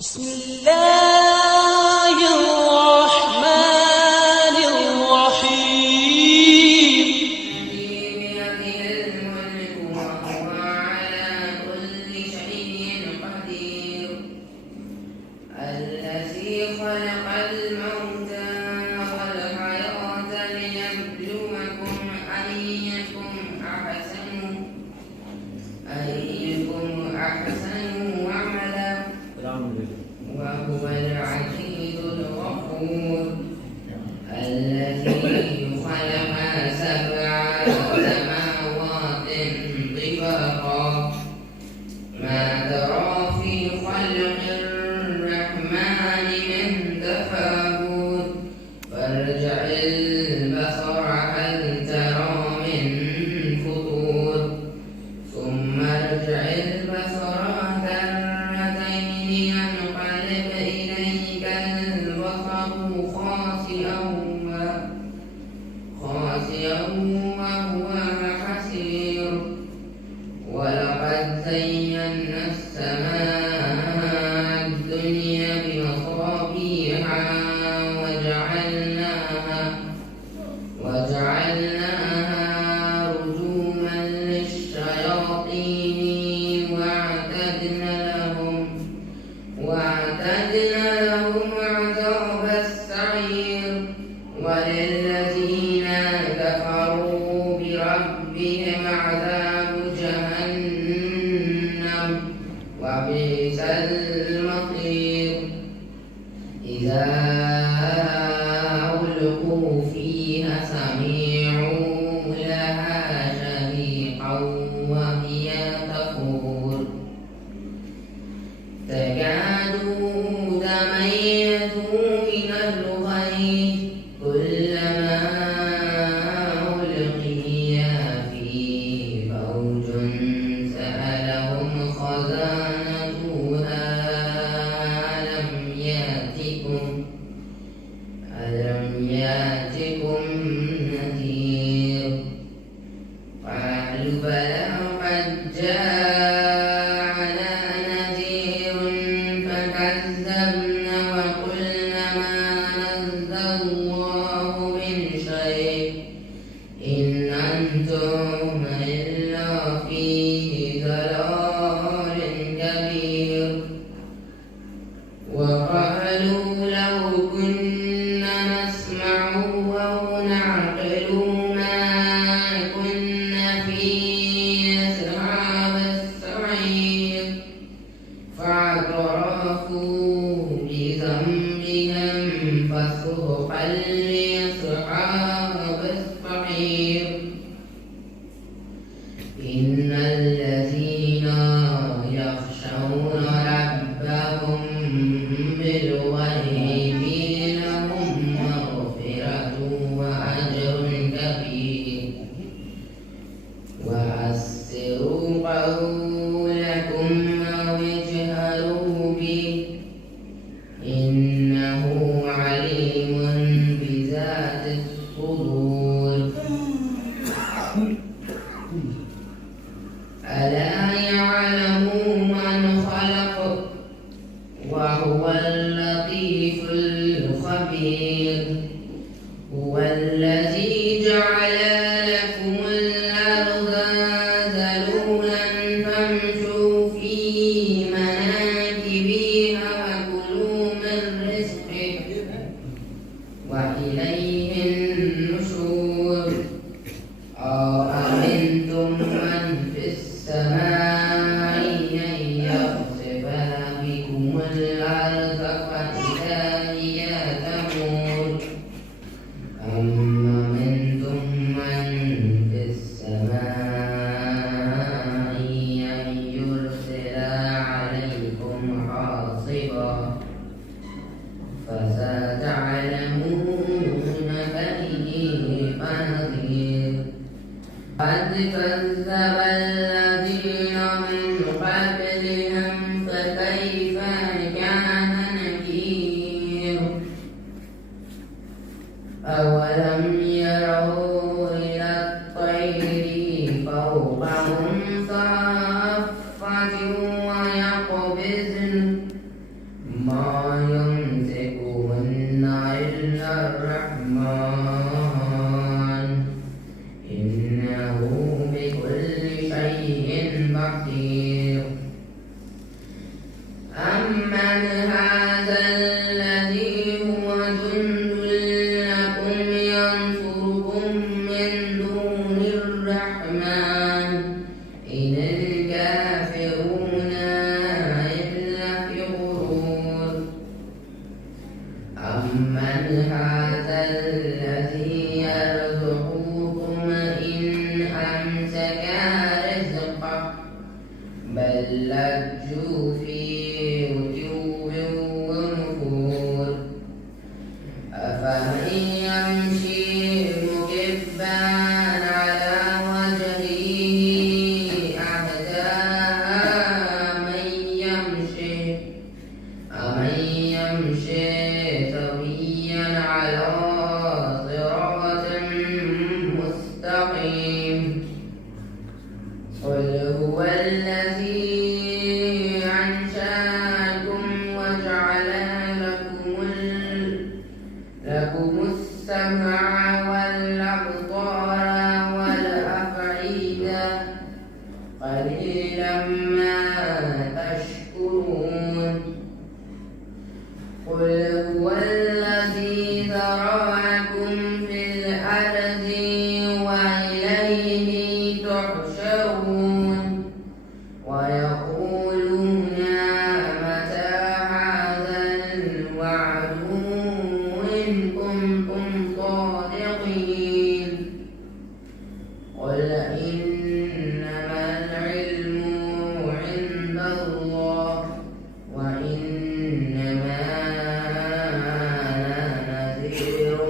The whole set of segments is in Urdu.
بسم الله الرحمن الرحيم بيده الملك وهو على كل شيء قدير الذي خلق الموت والحياة ليبلوكم أيكم أحسن عملا وهو العزيز الغفور الذي خلق سبع سماوات طباقا ما ترى في خلق الرحمن من تفاوت فارجع البصر هل ترى من فطور ثم ارجع البصر كرتين ينقلب إليك البصر خاسئا وهو حسير ولقد زينا السماء الدنيا بمصابيح وجعلناها رجوما للشياطين وأعتدنا لهم عذاب السعير وللذين كفروا بربهم عذاب جهنم وبئس المصير إذا ألقوا فيها سمعوا لها شهيقا وهي تفور تكاد تميز من الغيظ كلما ألقي فيه فوج سألهم خزنتها ألم يأتكم نذير قالوا بلى قد جاءنا نذير فكذبنا وقلنا ما نزل الله من شيء إن أنتم إلا في ضلال كبير وقالوا لو كنا نسمع أو نعقل ما كنا في أصحاب السعير فاعترفوا بذنبهم فسحقا لأصحاب السعير إن الذين يخشون ربهم بالغيب لهم مغفرة وأجر كبير وأسروا قولكم أو اجهروا به إنه عليم بذات الصدور ألا يعلم من خلق وهو اللطيف الخبير هو الذي جعل لكم الأرض ذلولا فامشوا في مناكبها وكلوا من رزقه وإليه النشور أأمنتم من في السماء أن يخسف بكم الأرض فإذا هي تمور أم أمنتم من في السماء أن يرسل عليكم حاصبا فستعلمون كيف نذير قد كذب الذين من قبلهم فكيف كان نكير أولم يروا إلى الطير فوقهم صافات ويقبضن ما يمسكهن إلا الرحمن إنه بكل شيء بصير. أمن هذا الذي هو جند لكم ينصركم من دون الرحمن إن الكافرون إلا في غرور. أمن هذا الذي يرزقكم إن أمسك رزقه بل لجوا في عتو ونفور. أفمن يمشي مكبا على وجهه أهدى أمن يمشي سويا على صراط مستقيم. قل هو الذي أنشأكم وجعل لكم السمع والأبصار والأفئدة قليلا ما تشكرون. قل هو الذي ذرأكم في الأرض وإليه تحشرون. ويقولون متى هذا الوعد إن كنتم صادقين. قل إنما العلم عند الله وإنما أنا نذير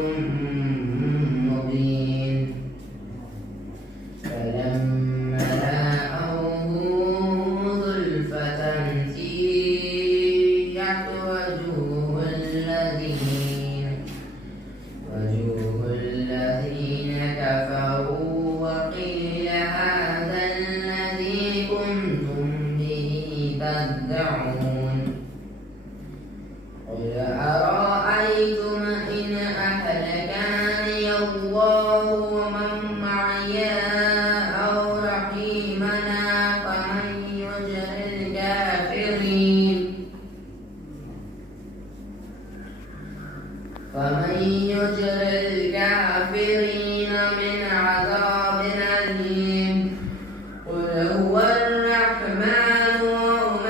مبين. فلما رأوه زلفة سيئت وجوه الذين كفروا وقيل هذا الذي كنتم به تدعون. قل أرأيتم إن أهلكني الله ومن معي أو رحمنا فمن يجر الكافرين من عذاب أليم. قل هو الرحمن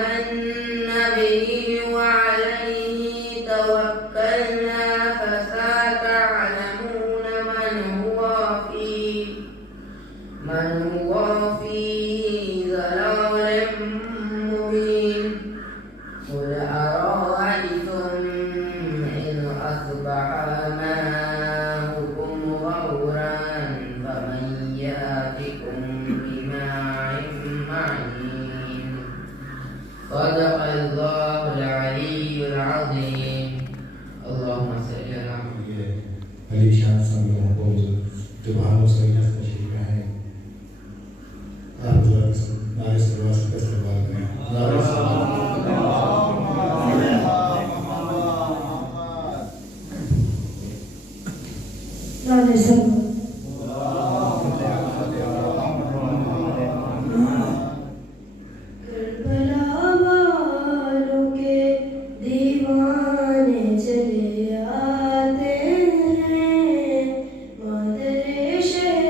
آمنا به وعليه توكلنا فستعلمون من هو في ضلال مبين. قل أرأيتم إن أصبح ماؤكم غورا فمن يأتكم بماء معين. صدق الله العلي العظيم. اللهم صل على محمد. علی شان صاحب لوگوں کو جو باہر سے تشریف لائے ہیں آپ ذرا نعرہ سلوات سے استقبال کریں. نعرہ سلوات چلے آتے ہیں مادر شہر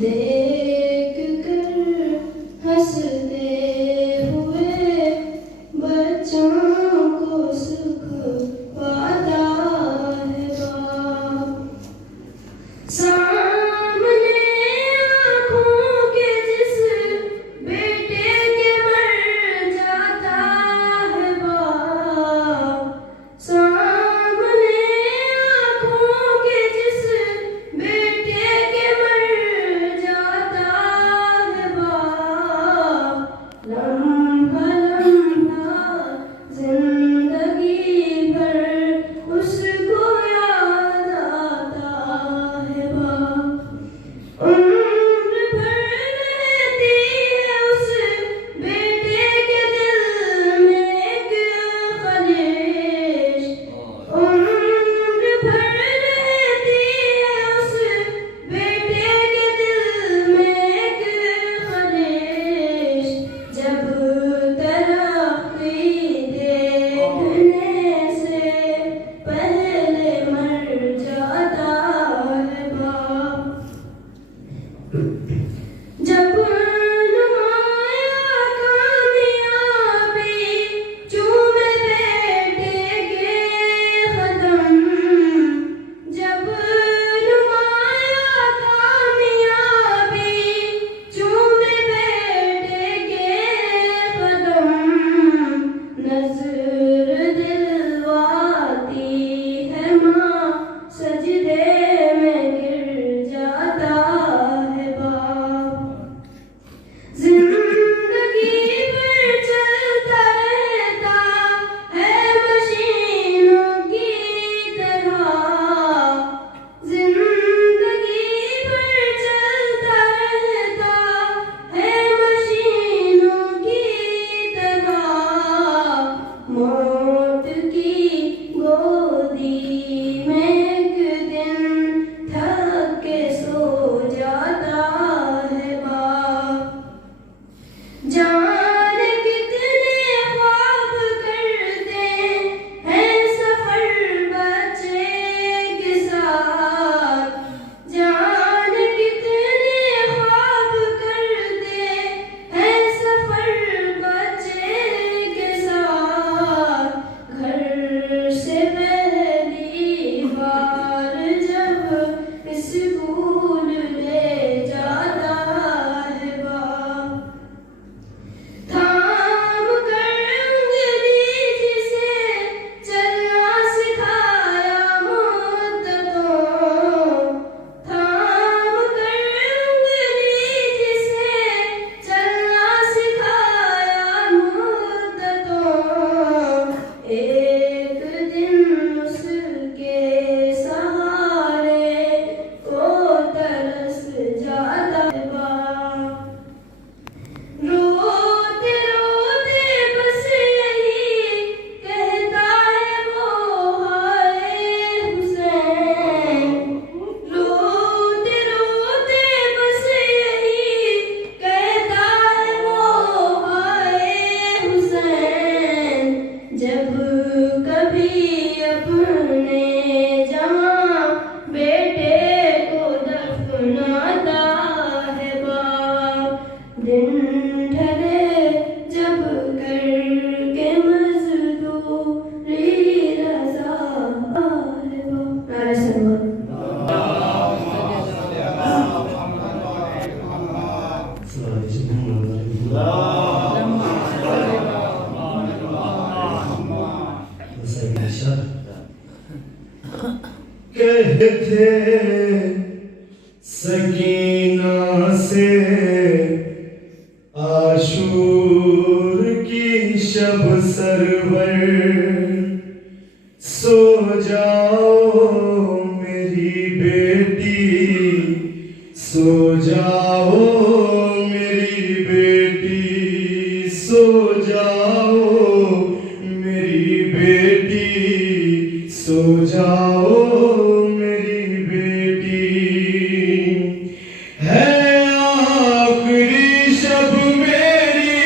دیکھ کر ہنستے ہوئے بچوں کو سکھ پاتا ہے باپ. سامنے آنکھوں کے جس بیٹے کے مر جاتا ہے باپ. سامنے آنکھوں کے جس بیٹے کے مر جاتا ہے باپ. لمحہ لمحہ زندگی بھر اس کو یاد آتا ہے باپ. عمر بھر رہتی ہے اس بیٹے کے دل میں ایک خلیش. عمر بھر رہتی ہے اس بیٹے کے دل میں ایک خلیش. جب ترقی دیکھنے سے پہلے مر جاتا ہے باپ. جب نمایاں کامیابی چومے بیٹے کے قدم. جب نمایاں کامیابی چومے بیٹے کے قدم. نظر دلواتی ہے ماں سجدے میں گر جاتا ہے باپ. زندگی پر چلتا رہتا ہے مشینوں کی طرح. زندگی پر چلتا رہتا ہے مشینوں کی طرح. موت کی گودی میں ایک دن تھک کے سو جاتا ہے باپ. جانے کتنے خواب کرتے ہیں سفر بچے کے ساتھ. جانے کتنے خواب کرتے ہیں سفر بچے کے ساتھ. گھر سے پہلی بار جب اسکول لے جاتا ہے باپ. تھام کر انگلی جسے چلنا سکھایا مدتوں. تھام کر انگلی جسے چلنا سکھایا مدتوں. ایک دن اس کے سہارے کو ترس جاتا ہے باپ. روتے روتے بس یہی کہتا ہے وہ ہائے حسین. روتے روتے بس یہی کہتا ہے وہ ہائے حسین. جب کبھی اپنے جوان بیٹے کو دفناتا ہے باپ. دن ڈھلے جب کر کے مزدوری رضا ہے باپ. نعرہ سلوات. کہتے سکینہ سے عاشور کی شب سرور. سو جاؤ میری بیٹی, سو جاؤ میری بیٹی, سو جاؤ میری بیٹی, سو جاؤ میری بیٹی. ہے آخری شب میری,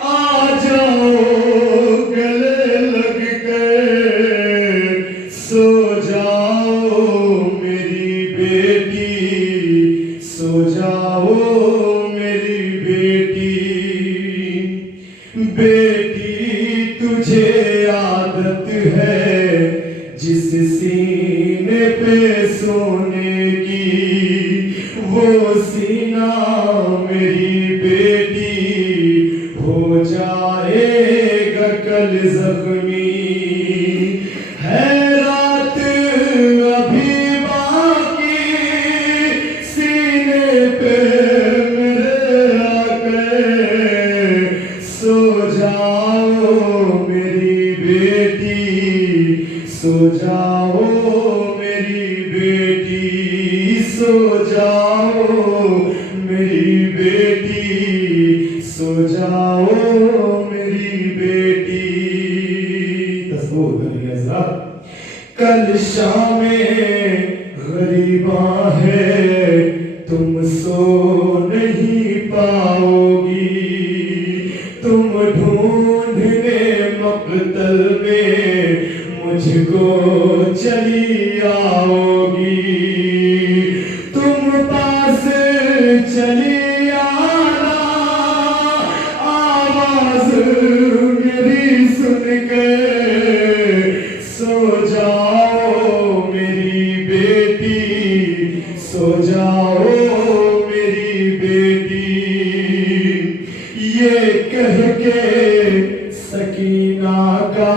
آ جاؤ گلے لگ کر. سو جاؤ میری بیٹی, سو جاؤ میری بیٹی، بیٹی تجھے عادت ہے جس سینے پہ سونے کی، وہ سینہ میری بیٹی ہو جائے گا کل زخمی، ہے رات ابھی باقی سینے پہ میرے آ کے، سو جاؤ میری بیٹی، سو جاؤ میری بیٹی، سو جاؤ میری بیٹی، سو جاؤ میری بیٹی۔ تصور کریے حضرات، کل شام غریباں ہے تم سو نہیں پاؤ گی، تم ڈھونڈنے مقتل میں مجھ کو چلی آؤ گی، تم پاس چلی آنا آواز میری سن کے، سو جاؤ میری بیٹی، سو جاؤ میری بیٹی، یہ کہہ کے سکینہ کا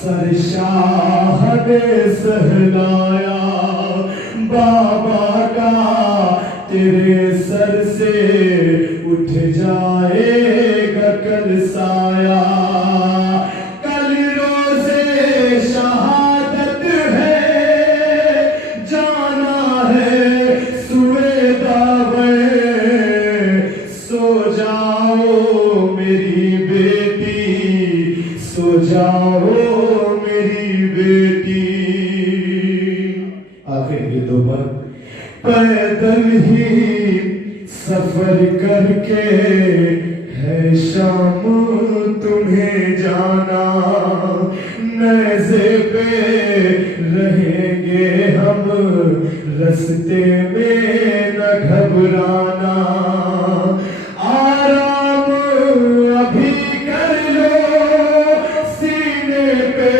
سر شاہ نے سہلایا، بابا کا تیرے سر سے اٹھ جائے گا کل سایہ، کل روزے شہادت ہے جانا ہے سوئے دعوے، سو جاؤ میری بیٹی، سو جاؤ میری بیٹی۔ آخر یہ دو بار پیدل ہی سفر کر کے ہے شام تمہیں جانا، نیزے پہ رہیں گے ہم رستے میں نہ گھبرانا، آرام ابھی کر لو سینے پہ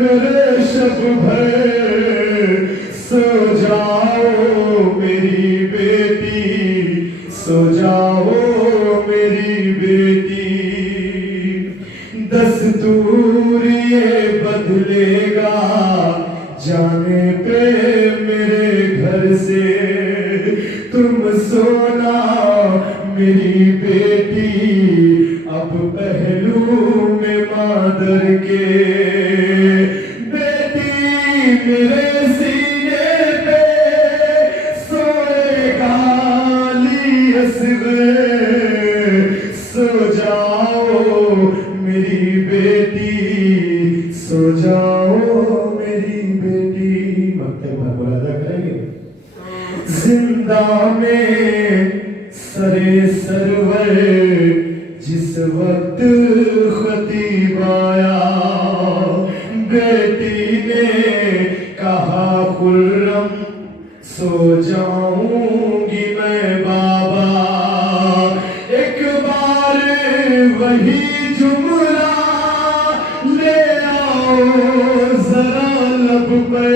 میرے شب بھر، سو جاؤ میری بیٹی، سو جاؤ میری بیٹی، دستور یہ بدلے گا جانے پہ میرے گھر سے، تم سونا میری بیٹی اب پہلو میں مادر کے، بیٹی میرے سینے پہ سوئے گا علی اصغر، سو جاؤ میری بیٹی، سو جاؤ میری بیٹی۔ مکتب بھر بولا ادا کریں گے، زندہ میں سرے سرور جس وقت خطیب آیا، بیٹی نے کہا خرم سو جاؤں گی میں بابا، ایک بار وہی جملہ لے آؤ ذرا لب پہ،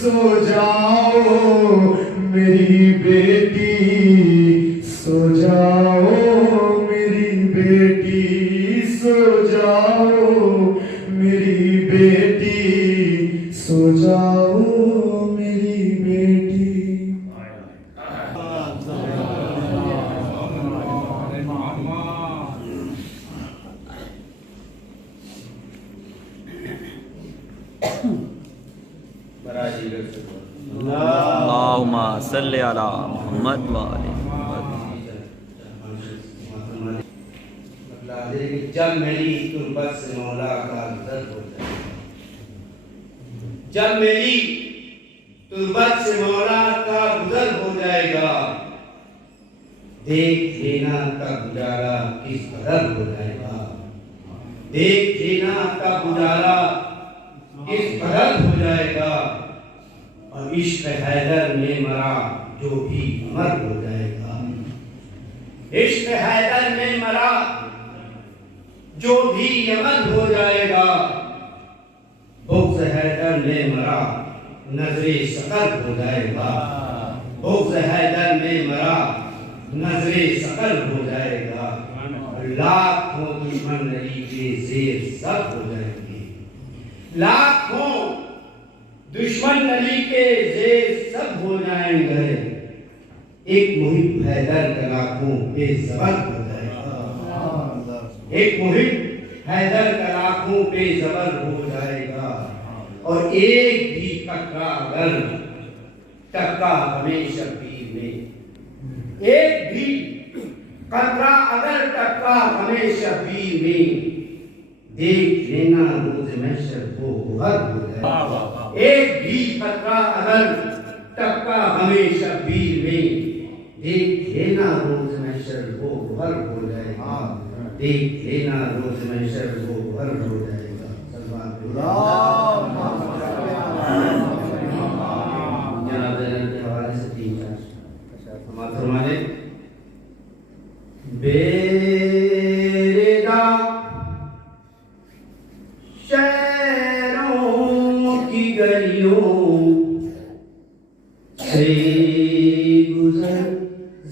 سو جاؤ میری بیٹی، سو جاؤ میری بیٹی، سو جاؤ میری بیٹی، سو جاؤ میری بیٹی۔ اللہم صلی علی محمد وآل محمد۔ جب میری تربت سے مولا کا گزر ہو جائے، جب میری تربت سے مولا کا گزر ہو جائے گا، دیکھ لینا کا گزارا کس قدر ہو جائے گا، دیکھ لینا کا گزارا کس قدر ہو جائے گا، اور عشق حیدر میں مرا جو بھی امر ہو جائے گا، عشق حیدر میں مرا جو بھی امر ہو جائے گا، بغض حیدر میں مرا نظر سقر ہو جائے گا، بغض حیدر میں مرا نظر سقر ہو جائے گا، لاکھوں دشمن نبی کے زیر سب ہو جائیں گے، لاکھوں دشمن نبی کے زیر سب ہو جائیں گے، ایک محب حیدر کا لاکھوں بے زبر ہو جائے گا، ایک محب حیدر کا لاکھوں بے زبر ہو جائے گا، اور ایک بھی قطرہ اگر ٹپکا ہمیں شبیر میں، ایک بھی قطرہ اگر ٹپکا ہمیں شبیر میں، دیکھ لینا روز محشر وہ گوہر ہو جائے گا، ایک بھی قطرہ اگر ٹپکا ہمیں شبیر میں، دیکھ لینا روز محشر وہ گوہر ہو جائے گا، دیکھ لینا روز محشر وہ گوہر ہو جائے گا۔ جناب زینب کے حوالے سے 3-4 سماعت فرما لیں۔ بیردا شہروں کی گلیوں سے گزر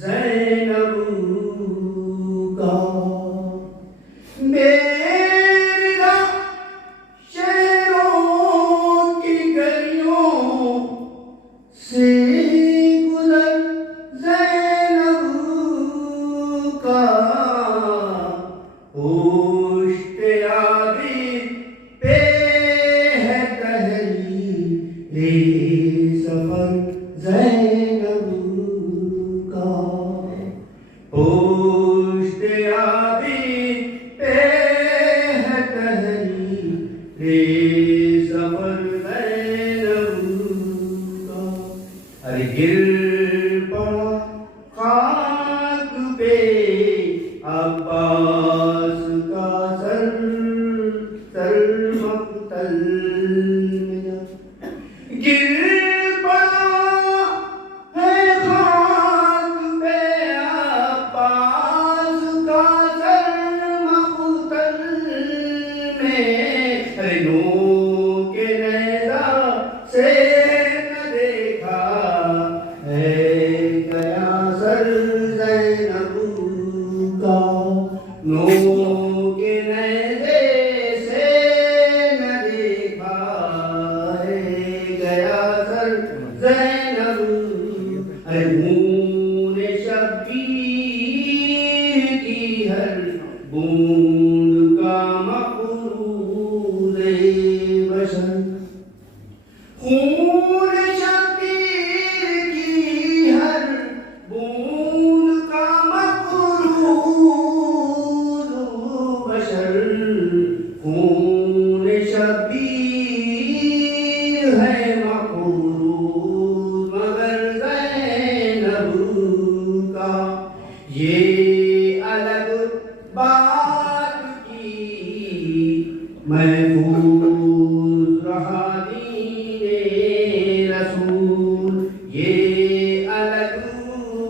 زینب کا، بیردا شہروں کی گلیوں سے گزر زینب کا، پشت عابد پہ ہے تحریر سفر زینب کا، پشت عابد پہ ہے تحریر سفر زینب کا، ارے گر پڑا خاک پہ عباس کا سر، سر مقتل میں گر پڑا ہے خاک پہ عباس کا سر مقتل میں، ارے نو کے نیزہ سے نہ دیکھا ہے گیا سر زینب کا، نو کے نیزے سے نہ دیکھا ہے گیا سر زینب، ارے خون شبیر کی ہر بوند کا مقروض بشر، خون شبیر کی ہر بوند کا مقروض بشر، خون شبیر ہے مقروض مگر زینب کا، یہ الگ بات کی محفوظ رہا دین رسول، یہ الگ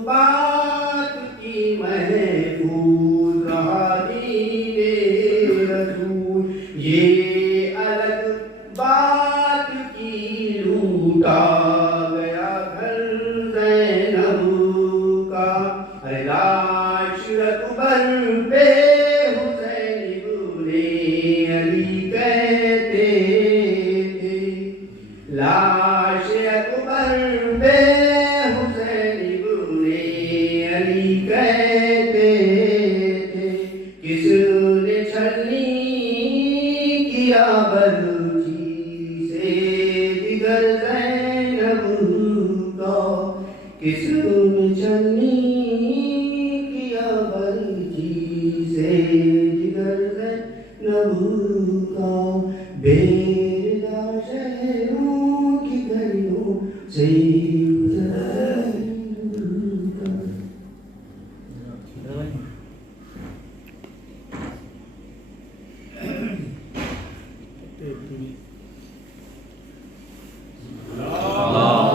بات کی محفوظ رہا دین رسول، یہ الگ بات کی لوٹا گیا گھر زینب کا، ارے لاش اکبر پہ حسین ابن علی کہتے تھے، لاش اکبر پہ حسین ابن علی کہتے تھے، کس نے چھلنی کیا بلوچی سے دیگر زینب کا، کس نے چھلنی کیا بلوچی سے دیگر زینب کا، بیردا شہروں کی گلیوں سے گزر زینب کا۔ اللہ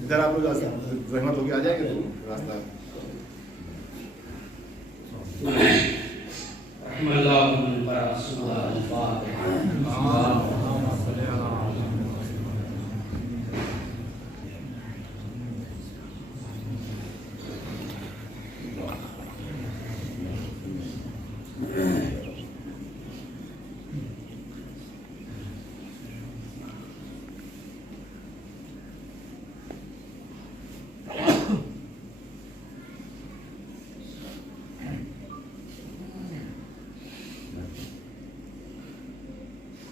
ادھر آپ لوگ زحمت ہو کے آ جائیں گے تو راستہ رحم اللہ من قرأ سورۃ الفاتحہ.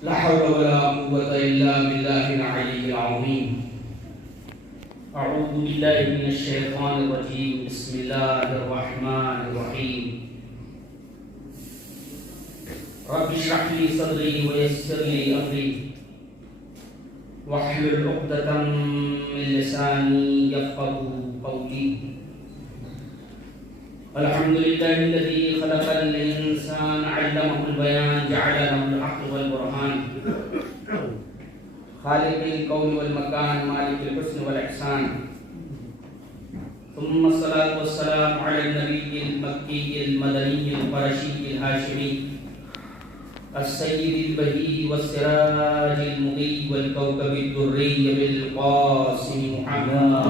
لا حول ولا قوة إلا بالله العلي العظيم. أعوذ بالله من الشيطان الرجيم. بسم الله الرحمن الرحيم. رب اشرح لي صدري ويسر لي أمري واحلل عقدة من لساني يفقهوا قولي. الحمد لله الذي خلق الإنسان علمه البيان جعل له العقل والبرهان خالق الكون والمكان مالك الحسن والإحسان. ثم الصلاة والسلام على النبي المكي المدني القرشي الهاشمي السيد البهي والسراج المضيء والكوكب الدري بالقاسم محمد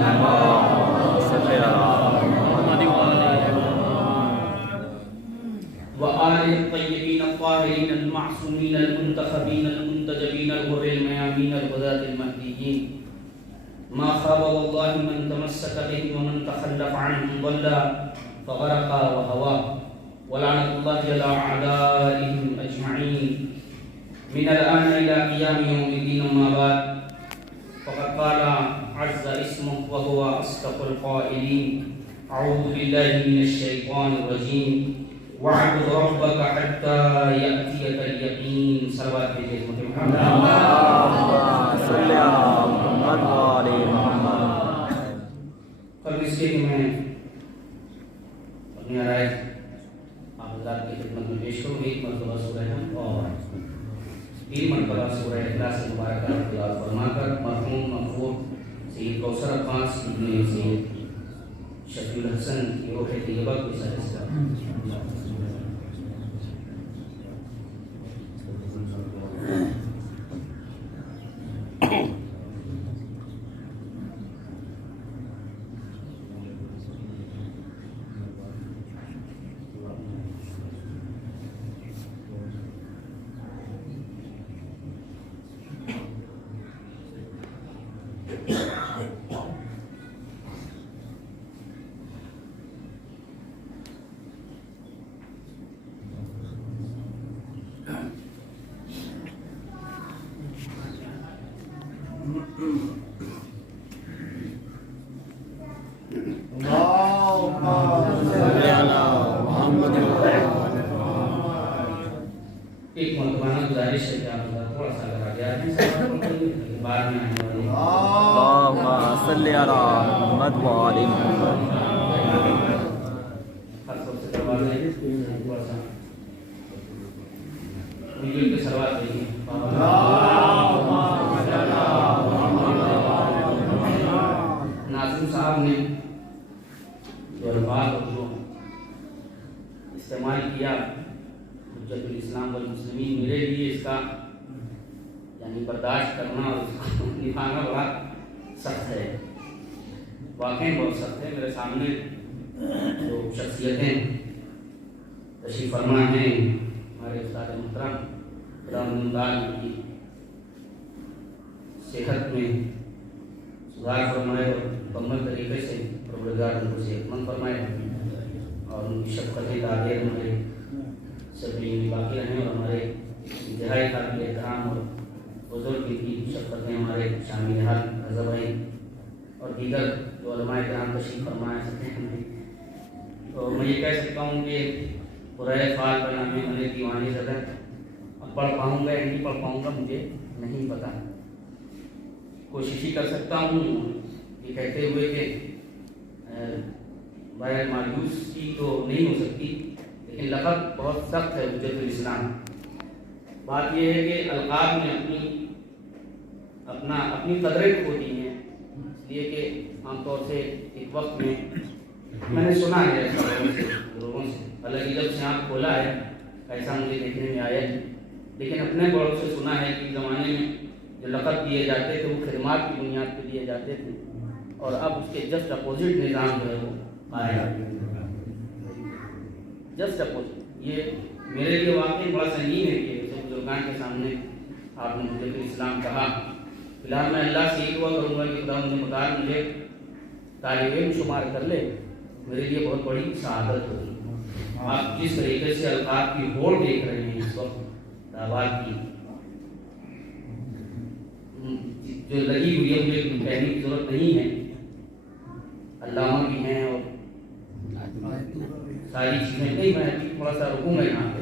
وآله الطيبين الطاهرين المعصومين المنتخبين المنتجبين الغر الميامين الهداة المهديين. ما خاب والله من تمسك بهم ومن تخلف عنهم ضل فغرق وهوى. ولعنة الله على أعدائهم أجمعين من الآن إلى قيام يوم الدين. أما بعد فقد قال عز اسمه وهو أصدق القائلين. أعوذ بالله من الشيطان الرجيم. واعبد ربك حتى يأتيك اليقين. صلوات محمد. اللهم صل على محمد وعلى محمد. قبل اس کے کہ میں اپنی رائے آپ حضرات کی خدمت میں پیش کروں. ایک مرتبہ سورہ ہم اور 3 مرتبہ سورہ اخلاص مبارکہ تلاوت فرما کر مرحوم مغفور سید کوثر عباس ابن سید شفیع الحسن کی روح طیبہ کو سرس کر ایک مرتبہ گزارش ہے کہ آپ تھوڑا سا اگر آگے آتے بعد میں آنے والے اللهم صل على محمد وعلى محمد. ہر سب سے کروا دیں تھوڑا سا مل کے سلوات دیں. ناظم صاحب نے جو الفاظ اور جو استعمال کیا حجت الاسلام والمسلمین، میرے لیے اس کا یعنی برداشت کرنا اور اس کو نبھانا بڑا سخت ہے. واقعی بہت سخت ہے. میرے سامنے جو شخصیتیں تشریف فرما ہیں ہمارے استاد محترم غلام ممتاز کی صحت میں سدھار فرمائے اور مکمل طریقے سے پروردگار ان کو صحت مند فرمائے اور ان کی شفقتیں داغیر ہمارے سبھی باقی رہیں اور ہمارے انتہائی قابل احترام اور بزرگ کی شفقتیں ہمارے شامل حال رضا بھائی اور دیگر جو علماء کرام تشریف فرمائے سکتے ہیں. تو میں یہ کہہ سکتا ہوں کہ برائے فعال کا نام میں دیوانی زدہ اب پڑھ پاؤں گا یا نہیں پڑھ پاؤں گا مجھے نہیں پتا. کوشش ہی کر سکتا ہوں یہ کہتے ہوئے کہ بغیر مایوس کی تو نہیں ہو سکتی، لیکن لقب بہت سخت ہے حجت الاسلام. بات یہ ہے کہ القاب میں اپنی قدریں کھو دی ہیں. لیے کہ عام طور سے ایک وقت میں نے سنا ہے ایسا لوگوں سے، حالانکہ جب سے آنکھ کھولا ہے ایسا مجھے دیکھنے میں آیا ہے، لیکن اپنے بڑوں سے سنا ہے کہ زمانے میں جو لقب دیے جاتے تھے وہ خدمات کی بنیاد پہ دیے جاتے تھے، اور اب اس کے جسٹ اپوزٹ نظام جو ہے وہ آیا، جسٹ اپوزٹ۔ یہ میرے لیے واقعی بڑا سنگین ہے کہ ایسے بزرگان کے سامنے آپ نے مجھے تو اسلام کہا۔ فی الحال میں اللہ سے یہ دعا کروں گا کہ خدا مجھے طالب علم شمار کر لے، میرے لیے بہت بڑی سعادت ہوگی۔ آپ جس طریقے سے القاب کی ہوڑ دیکھ رہے ہیں اس وقت دعوات کی، جو لگی ہوئی ہے، مجھے کہنے کی ضرورت نہیں ہے، علامہ بھی ہیں اور ساری چیزیں، نہیں میں تھوڑا سا رکوں گا یہاں پہ،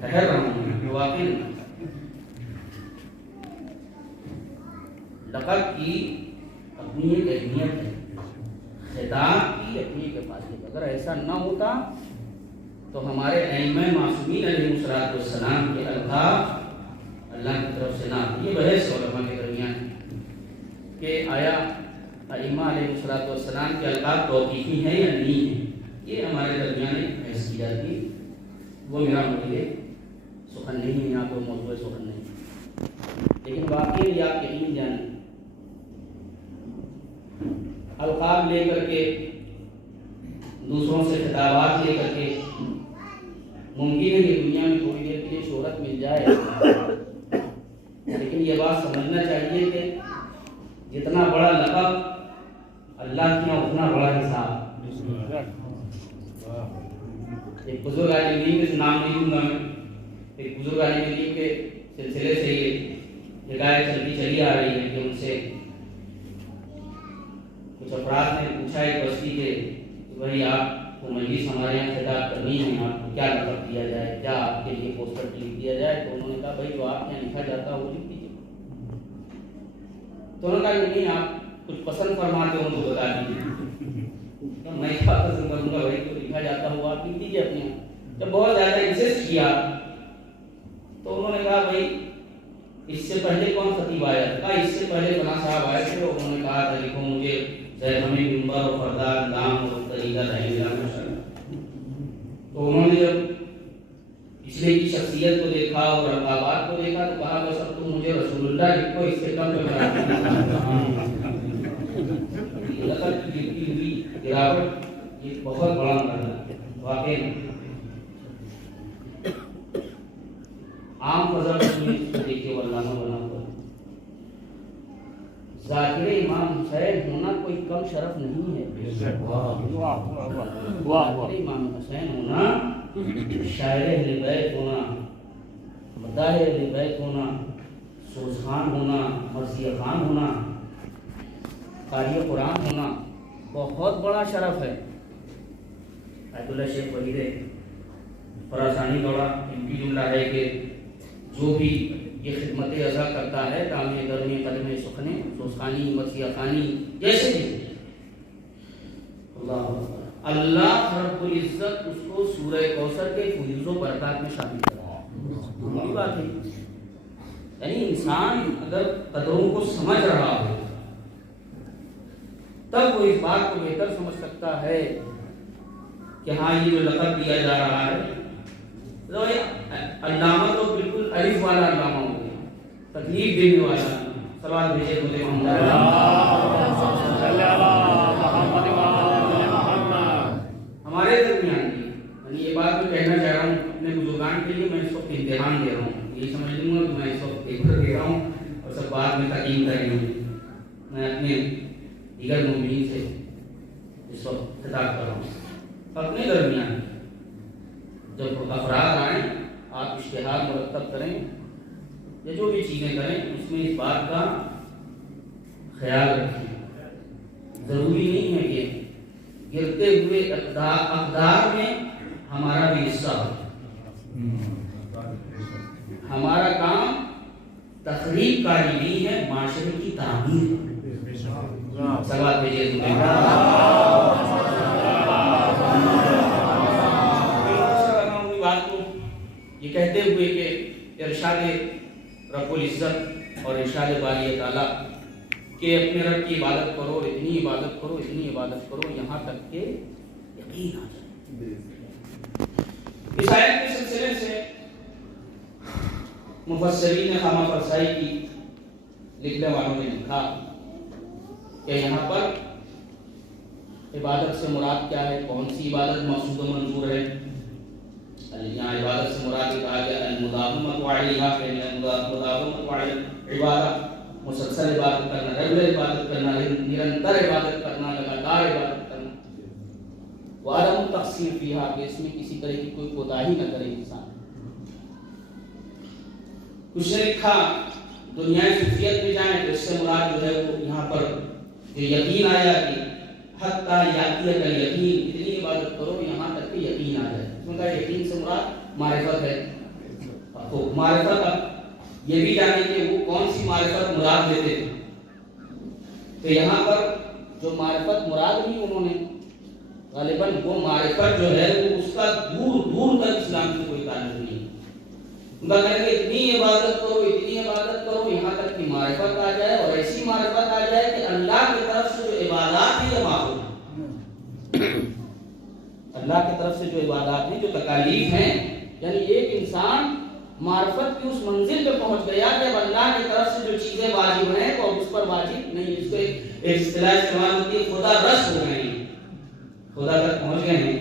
ٹھہر رہا ہوں، واقعی لقب کی اپنی ایک اہمیت ہے، خطاب کی اپنی ایک حفاظت۔ اگر ایسا نہ ہوتا تو ہمارے ائمہ معصومین علیہ السلام کے القاب اللہ کی طرف سے نہ آتے۔ یہ بحث علماء کے درمیان کہ آیا ائمہ علیہ السلام کے القاب توقیفی ہیں یا نہیں ہیں، یہ ہمارے درمیان ایک بحث کی جاتی ہے، وہ میرا موضوع سخن نہیں ہے، یہاں تو موضوع سخن نہیں ہے، لیکن واقعی آپ یقین جانیں القاب لے کر کے، دوسروں سے خطابات لے کر کے، ممکن ہے کہ دنیا میں تھوڑی دیر کے لیے شہرت مل جائے، لیکن یہ بات سمجھنا چاہیے کہ جتنا بڑا لقب اللہ کیا اتنا بڑا حساب۔ ایک بزرگ عالم دین کے نام نہیں لوں گا میں، ایک بزرگ عالم دین کے سلسلے سے یہ حکایت چلی آ رہی ہے کہ ان سے کچھ افراد نے پوچھا ایک بستی کے کہ بھائی آپ کو مجلس ہمارے یہاں خطاب کرنی ہے، آپ کو کیا لقب دیا جائے، کیا آپ کے لیے پوسٹر لکھ دیا جائے؟ تو انہوں نے کہا بھائی جو آپ کے یہاں لکھا جاتا ہے وہ لکھ دیجیے۔ تو انہوں نے کہا کہ نہیں آپ کچھ پسند فرماتے ہو تو بتا دیجیے۔ تو میں کیا پسند کروں گا بھائی، جو لکھا جاتا ہوا آپ لکھ دیجیے اپنے یہاں۔ جب بہت زیادہ انسسٹ کیا تو انہوں نے کہا بھائی اس سے پہلے کون خطیب آیا تھا؟ کہا اس سے پہلے فلاں صاحب آئے تھے، انہوں نے کہا تھا لکھو مجھے زیرہمی منبر و فردار نام اور طریقہ دہیلا ماشاءاللہ۔ تو انہوں نے جب پچھلے کی شخصیت کو دیکھا اور رقابات کو دیکھا تو کہا بس اب تم مجھے رسول اللہ لکھو، اس سے کم لقب کی گرتی ہوئی گراوٹ یہ بہت بڑا مرحلہ ہے واقعی۔ عام فضل میں دیکھیے علامہ بنا ہوا ذاکر امام حسین ہونا کوئی کم شرف نہیں ہے۔ ذاکر امام حسین ہونا، شاعر اہل بیت ہونا، مداح اہل بیت ہونا، سوزخان ہونا، مرثیہ خان ہونا، قاری قرآن ہونا بہت بڑا شرف ہے۔ آیت اللہ شیخ وحید خراسانی کا ان کی جملہ ہے کہ جو بھی یہ خدمت عزا کرتا ہے دامِ گرمی قدم سخنے سوزخانی مرثیہ خانی جیسے بھی اللہ رب العزت اس کو سورہ کوثر کے فیوز و برکات میں شامل کرا ہے۔ بڑی بات ہے، یعنی انسان اگر قدروں کو سمجھ رہا ہو تب وہ اس بات کو بہتر سمجھ سکتا ہے کہ ہاں یہ جو لقب دیا جا رہا ہے علامہ تو بالکل الف والا علامہ ہو گیا، تکلیف دینے والا۔ سوال بھیجے مجھے ہمارے درمیان کی، یعنی یہ بات میں کہنا چاہ رہا ہوں اپنے بزرگان کے لیے، میں اس وقت امتحان دے رہا ہوں، یہ سمجھ لوں گا کہ میں اس وقت پیپر دے رہا ہوں اور سب بعد میں تقیم کریں گے۔ میں اپنے دیگر مومنین سے اس وقت خطاب کر رہا ہوں، اپنے درمیان جب افراد آئیں آپ اشتہار مرتب کریں یا جو بھی چیزیں کریں اس میں اس بات کا خیال رکھیں، ضروری نہیں ہے کہ گرتے ہوئے اقدار میں ہمارا بھی حصہ ہو۔ ہمارا کام تخریب کاری نہیں ہے، معاشرے کی تعمیر۔ سوال بھیجیے یہ کہتے ہوئے کہ ارشاد رب العزت اور ارشاد باری تعالیٰ کہ اپنے رب کی عبادت کرو، اتنی عبادت کرو، اتنی عبادت کرو، یہاں تک کہ یقین آ جائے۔ اس آیت کے سلسلے سے مفسرین نے خامہ فرسائی کی، لکھنے والوں نے لکھا کہ یہاں پر عبادت سے مراد کیا ہے، کون سی عبادت مقصود و منظور ہے۔ یہاں عبادت سے مراد کہا گیا المداومۃ علیہا، یعنی المداومۃ علی عبادت، مسلسل عبادت کرنا، ریگولر عبادت کرنا، نرنتر عبادت کرنا، لگاتار عبادت کرنا۔ وعدم التقصیر فیہا، کہ اس میں کسی طرح کی کوئی کوتاہی نہ کرے انسان۔ کچھ نے لکھا دنیا صوفیت میں جائیں تو اس سے مراد جو ہے وہ یہاں پر جو یقین آیا کہ حتیٰ یاتیک الیقین، اتنی عبادت کرو یہاں تک کہ یقین آ جائے۔ اس کا یقین سے مراد معرفت ہے۔ تو معرفت، اب یہ بھی جانے کہ وہ کون سی معرفت مراد لیتے تھے، تو یہاں پر جو معرفت مراد نہیں انہوں نے غالباً وہ معرفت جو ہے وہ اس کا دور دور تک اسلام سے کوئی تعلق نہیں۔ ان کا کہنا کہ اتنی عبادت کرو، اتنی عبادت کرو یہاں تک کہ معرفت آ جائے، اور ایسی معرفت آ جائے کہ اللہ کی طرف سے جو عبادات ہیں یہ معقول ہیں، اللہ کی طرف سے جو عبادات ہیں، جو تکالیف ہیں، یعنی ایک انسان معرفت کی اس منزل پہ پہنچ گیا کہ اب اللہ کی طرف سے جو چیزیں واجب ہیں تو اس پر واجب نہیں، اس کو ایک اصطلاح استعمال ہوتی ہے خدا رس ہو گئے ہیں، خدا تک پہنچ گئے ہیں۔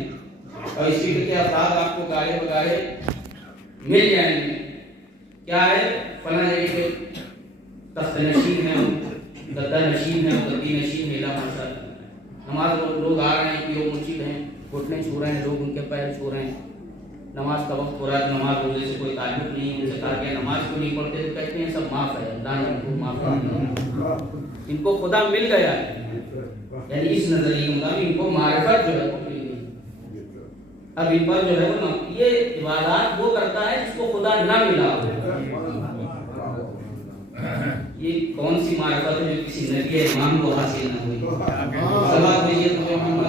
اور اس فکر کے افراد آپ کو گاڑے بگاڑے مل جائیں گے، کیا ہے فلاں جگہ کے تخت نشین ہے، گدا نشین ہے، گدی نشین ہے، نماز لوگ آ رہے ہیں کہ وہ مسجد ہیں، گھٹنے چھو رہے ہیں لوگ، ان کے پیر چھو رہے ہیں، نماز کا وقت ہو رہا ہے، نماز روزے سے کوئی تعلق نہیں، ان سے کہا کہ نماز کیوں نہیں پڑھتے تو کہتے ہیں سب معاف ہے، اللہ نے ان کو معاف کر دیا، ان کو خدا مل گیا ہے، یعنی اس نظریے کے مطابق ان کو معرفت جو ہے وہ مل گئی۔ اب ان پر جو ہے وہ یہ عبادات وہ کرتا ہے جس کو خدا نہ ملا ہو۔ یہ کون سی معرفت ہے جو کسی نبی امام کو حاصل نہ ہوئی؟ صلوات بھیجیے محمد۔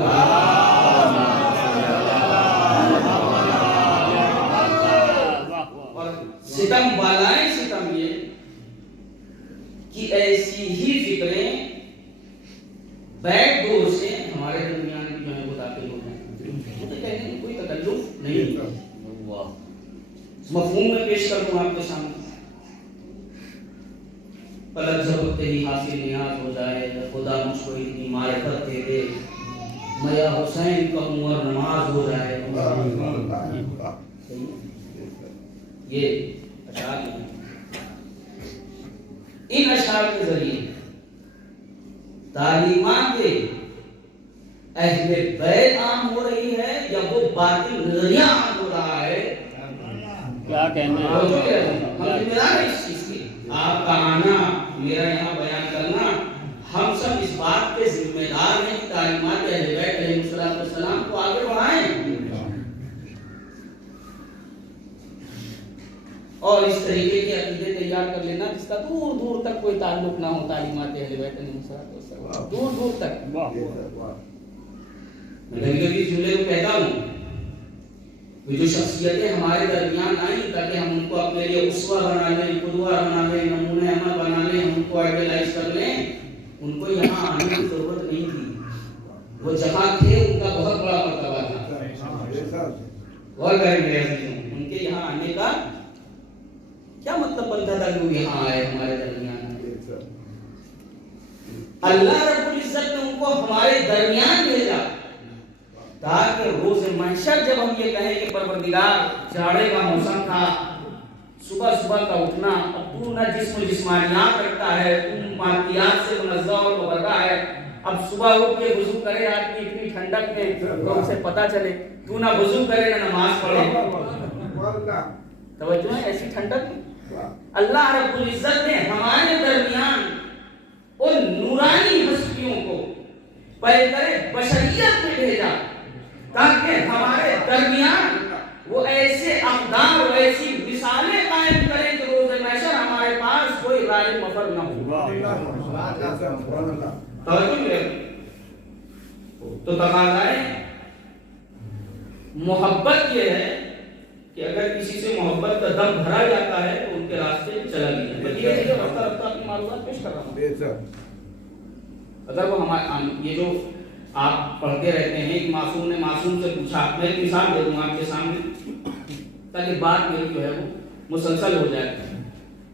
اور ستم بالائیں ستم یہ کہ ایسی ہی فکریں بیک ڈور سے ہمارے درمیان جو ہے وہ داخل ہو جائیں، تو کہنے کی کوئی تکلف نہیں۔ مفہوم میں پیش کر دوں آپ کے سامنے، پلک جھپکتے ہی حاصل نیاز ہو جائے، خدا مجھ کو اتنی معرفت دے دے، میں یا حسین کہوں اور نماز ہو جائے۔ یہ اشعار ہیں، ان اشعار کے ذریعے تعلیمات اہل بیت عام ہو رہی ہے یا وہ باطل نظریہ عام ہو رہا ہے؟ کیا کہنا ہم ذمہ دار ہیں اس چیز کی، آپ کا آنا، میرا یہاں بیان کرنا، ہم سب اس بات کے ذمہ دار ہیں کہ تعلیمات اہل بیت علیہ السلام کو آگے بڑھائیں، اور اس طریقے کے عقیدے تیار کر لینا جس کا دور دور تک کوئی تعلق نہ ہو تعلیمات اہل بیت علیہ السلام، دور دور تک۔ میں کبھی کبھی جملے کو کہتا ہوں کہ جو شخصیتیں ہمارے درمیان آئیں تاکہ ہم ان کو اپنے لیے اسوہ بنا لیں، قدوہ بنا لیں، نمونہ عمل بنا لیں، ہم ان کو آئیڈیلائز کر لیں، ان کو یہاں آنے کی ضرورت نہیں تھی، وہ جہاں تھے ان کا بہت بڑا مرتبہ تھا۔ غور کریں میرے عزیزوں، ان کے یہاں آنے کا کیا مطلب بنتا تھا کہ وہ یہاں آئے ہمارے درمیان؟ اللہ رب العزت نے ان کو ہمارے درمیان بھیجا تاکہ روز محشر جب ہم یہ کہیں کہ پروردگار جاڑے کا موسم تھا، صبح صبح کا اٹھنا، اب تو نہ جسم جسمانیات رکھتا ہے، تو مادیات سے منزہ اور مبرہ ہے، اب صبح اٹھ کے وضو کرے آدمی اتنی ٹھنڈک میں تو اسے پتا چلے، تو نہ وضو کرے نہ نماز پڑھے، توجہ ہے ایسی ٹھنڈک میں اللہ رب العزت نے ہمارے درمیان ان نورانی ہستیوں کو پیکر بشریت میں بھیجا تاکہ ہمارے درمیان وہ ایسے اقدار و ایسی مثالیں قائم کریں کہ روز محشر ہمارے پاس کوئی غالب مفر نہ ہو۔ تو تقاضا محبت یہ ہے کہ اگر کسی سے محبت کا دم بھرا جاتا ہے تو ان کے راستے چلا گیا۔ یہ رفتہ رفتہ اپنی معلومات پیش کر رہا ہوں۔ اگر وہ یہ جو آپ پڑھتے رہتے ہیں کہ معصوم نے معصوم سے پوچھا، میں ایک مثال دے دوں آپ کے سامنے تاکہ بات میری جو ہے وہ مسلسل ہو جائے.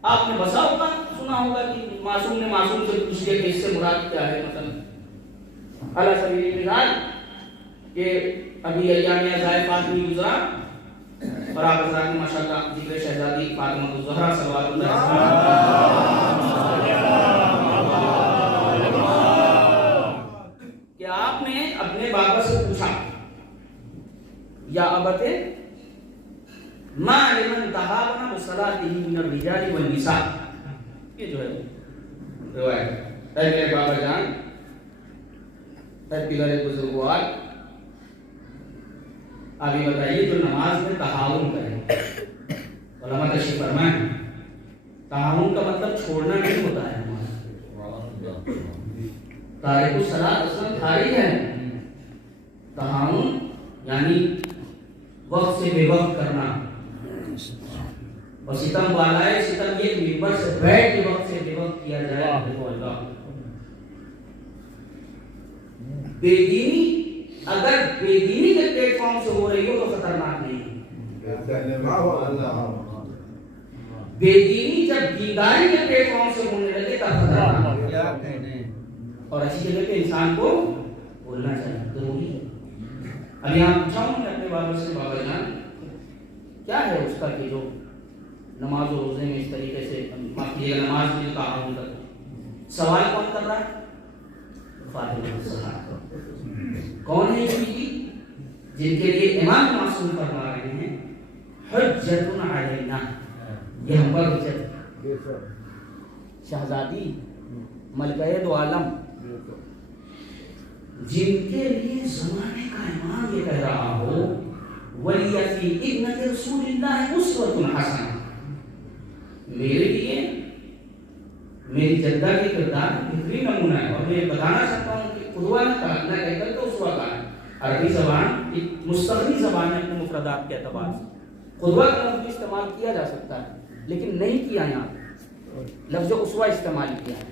آپ نے بسا ہوگا سنا ہوگا کہ معصوم نے معصوم سے پوچھ لیا کہ اس سے مراد کیا ہے. مثلا اعلیٰ سبیل مثال کہ ابھی ایام ازائے فاطمی گزرا اور آپ حضرات نے ماشاءاللہ ذکر شہزادی فاطمہ الزہرا صلوات اللہ کہ آپ نے اپنے بابا سے پوچھا یا ابت ما لمن تہاون بصلاته من الرجال والنساء. یہ جو ہے روایت اے میرے بابا جان، اے پیغمبر بزرگوار، آپ یہ بتائیے جو نماز میں تہاون کرے، علماء تشریف فرمائیں تہاون کا مطلب چھوڑنا نہیں ہوتا ہے. تارک الصلاۃ اصلا خارج ہے. تہاون یعنی وقت سے بے وقت کرنا، اور ستم والا ہے ستم یہ ممبر سے بیٹھ کے وقت سے بے وقت کیا جائے. بے دینی اگر بے دینی کے پلیٹ فارم سے ہو رہی ہو تو خطرناک نہیں ہے. بے دینی جب دینداری کے پلیٹ فارم سے ہونے لگے تب خطرناک ہے. اور اچھی جگہ پہ انسان کو بولنا چاہیے، ضروری ہے. اب یہاں پوچھا ہوں میں اپنے بابا سے، بابا جان کیا ہے اس کا کہ جو نماز و روزے میں اس طریقے سے نماز میں تعاون کرتا ہے. سوال کون کر رہا ہے؟ فاطمہ الزہرا. کون ہے یہ جن کے لیے امام معصوم فرما رہے ہیں حجت علینا، یہ ہم پر حجت. شہزادی ملکہ دو عالم جن کے لیے زمانے کا امام یہ کہہ رہا ہو ولی فی ابنۃ رسول اللہ اسوۃ حسنہ، میرے لیے میری جدہ کے کردار بہترین نمونہ ہے. اور میں بتانا چاہتا ہوں کہ قدوہ نہ کہہ کر تو اسوہ کہا ہے. عربی زبان ایک مستغنی زبان ہے اپنے مفردات کے اعتبار سے. قدوہ کا لفظ استعمال کیا جا سکتا ہے لیکن نہیں کیا یہاں، لفظ اسوہ استعمال کیا ہے.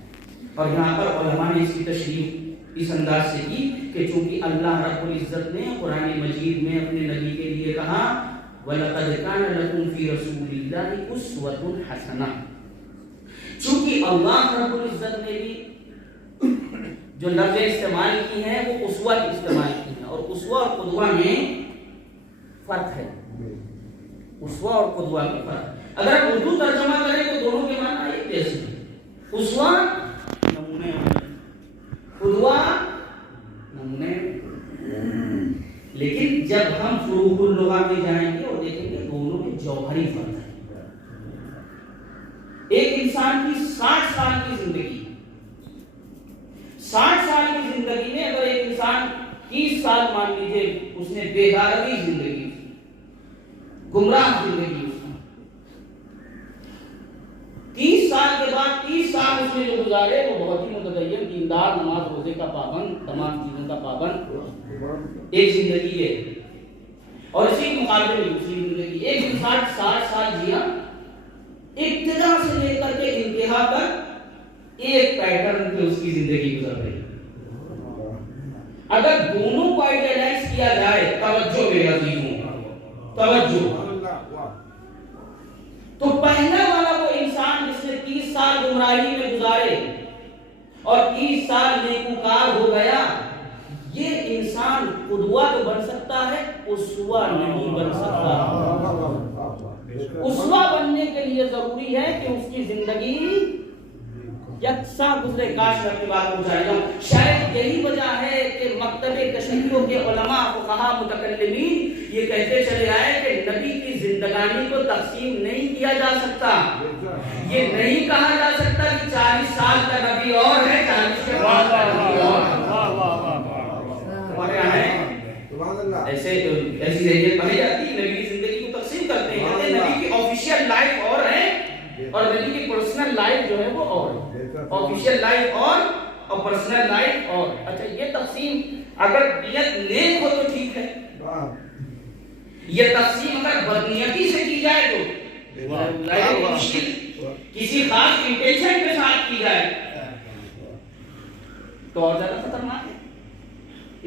اور یہاں پر علماء نے اس کی تشریح اس انداز سے کی کہ چونکہ اللہ رب العزت نے قرآن مجید میں اپنے نبی کے لیے کہا وَلَقَدْ كَانَ لَكُمْ فِي رَسُولِ اللَّهِ أُسْوَةٌ حَسَنَةٌ، چونکہ اللہ رب العزت نے بھی جو لفظ استعمال کی ہیں وہ اسوہ استعمال کی ہیں. اور اسوہ اور قدوہ میں فرق ہے. اسوہ اور قدوہ میں فرق، اگر آپ اردو ترجمہ کریں تو دونوں کے معنی ایک جیسے ہیں. اسوہ نمونے، قدوہ نمونے. لیکن جب ہم فروع اللغہ میں جائیں گے اور دیکھیں گے دونوں میں جوہری فرق ہے. ایک انسان کی 60 سال کی زندگی، 60 سال کی زندگی میں اگر ایک انسان 30 سال مان لیجیے اس نے بیداری زندگی، گمراہ زندگی، 30 سال کے بعد 30 سال اس نے جو گزارے وہ بہت ہی متدین، دیندار، نماز روزے کا پابند، تمام چیزوں کا پابند ایک زندگی ہے. اور اسی کے مقابلے میں دوسری زندگی، ایک انسان 60 سال جیا، ابتدا سے لے کر کے انتہا تک ایک پیٹرن پہ اس کی زندگی گزر رہی. اگر دونوں کو آئیڈیالائز کیا جائے، توجہ میرے عزیزوں، توجہ، تو پہلا والا وہ انسان جس نے 30 سال گمراہی میں گزارے اور 30 سال نیکوکار ہو گیا، یہ انسان قدوہ تو بن سکتا ہے، اسوہ نہیں بن سکتا. اسوہ بننے کے لیے ضروری ہے کہ اس کی زندگی یکساں گزرے. کاش میں اپنی بات پہنچائے گا. شاید یہی وجہ ہے کہ مکتب تشیع کے علماء، فقہاء، متکلمین یہ کہتے چلے آئے کہ نبی کی زندگانی کو تقسیم نہیں کیا جا سکتا. یہ نہیں کہا جا سکتا کہ 40 سال کا نبی اور ہے، 40 کے بعد کا نبی اور ہے. ہمارے یہاں ہے ایسی ذہنیت پائی جاتی ہے، نبی کی زندگی کو تقسیم کرتے ہیں، کہتے ہیں نبی کی آفیشیل لائف اور ہے اور نبی کی پرسنل لائف جو ہے وہ اور ہے. آفیشیل لائف اور پرسنل لائف اور. اچھا یہ تقسیم اگر نیت نیک ہو تو ٹھیک ہے، یہ تقسیم اگر بدنیتی سے کی جائے تو کسی خاص انٹینشن کے ساتھ کی جائے تو اور زیادہ خطرناک ہے.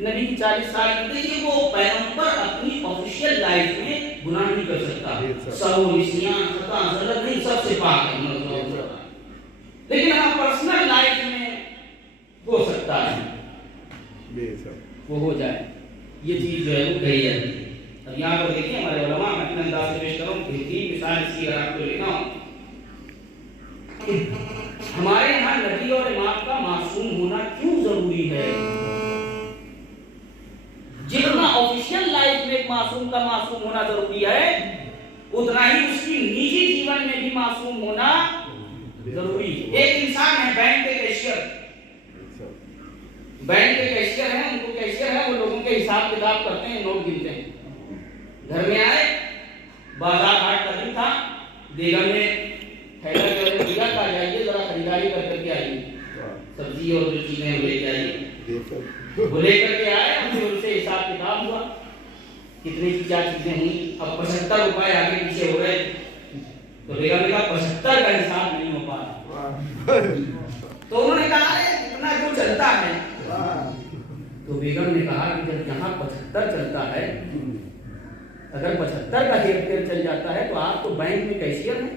نبی کی 40 سال کی دیکھیے وہ پیغمبر اپنی آفیشیل لائف میں گناہ نہیں کر سکتا, سہو نسیان خطا غلط نہیں, سب سے پاک ہے, لیکن ہاں پرسنل لائف میں ہو سکتا ہے وہ ہو جائے. یہ چیز جو ہے وہ گئی ہے. اب یہاں پر دیکھیں ہمارے علماء, میں اپنے انداز سے پیش کروں, بہترین مثال اس کی اگر آپ کو لینا ہو, ہمارے یہاں نبی اور امام کا معصوم ہونا کیوں ضروری ہے؟ جتنا آفیشیل لائف میں ایک معصوم کا معصوم ہونا ضروری ہے, اتنا ہی اس کی نجی جیون میں بھی معصوم ہونا ضروری ہے. ایک انسان ہے بینک کے کیشیئر, بینک کے کیشیئر ہیں, ان کو کیشیئر ہے, وہ لوگوں کے حساب کتاب کرتے ہیں, نوٹ گنتے ہیں. گھر میں آئے, بازار ہاٹ کا دن تھا, بیگم نے تھیلا جو دیا کہ جائیے ذرا خریداری کر کے آئیے, سبزی اور جو چیزیں وہ لے کے آئیے. وہ لے کر کے آئے, ہم ان سے حساب کتاب ہوا کتنے کی کیا چیزیں ہوئی. اب 75 روپئے آگے پیچھے ہو رہے, تو بیگم نے کہا 75 کا حساب نہیں ہو پا. تو انہوں نے کہا اتنا جو چلتا ہے. تو بیگم نے کہا کہ جب یہاں 75 چلتا ہے, اگر 75 کا ہیر پھیر چل جاتا ہے تو آپ تو بینک میں کیشیئر ہیں,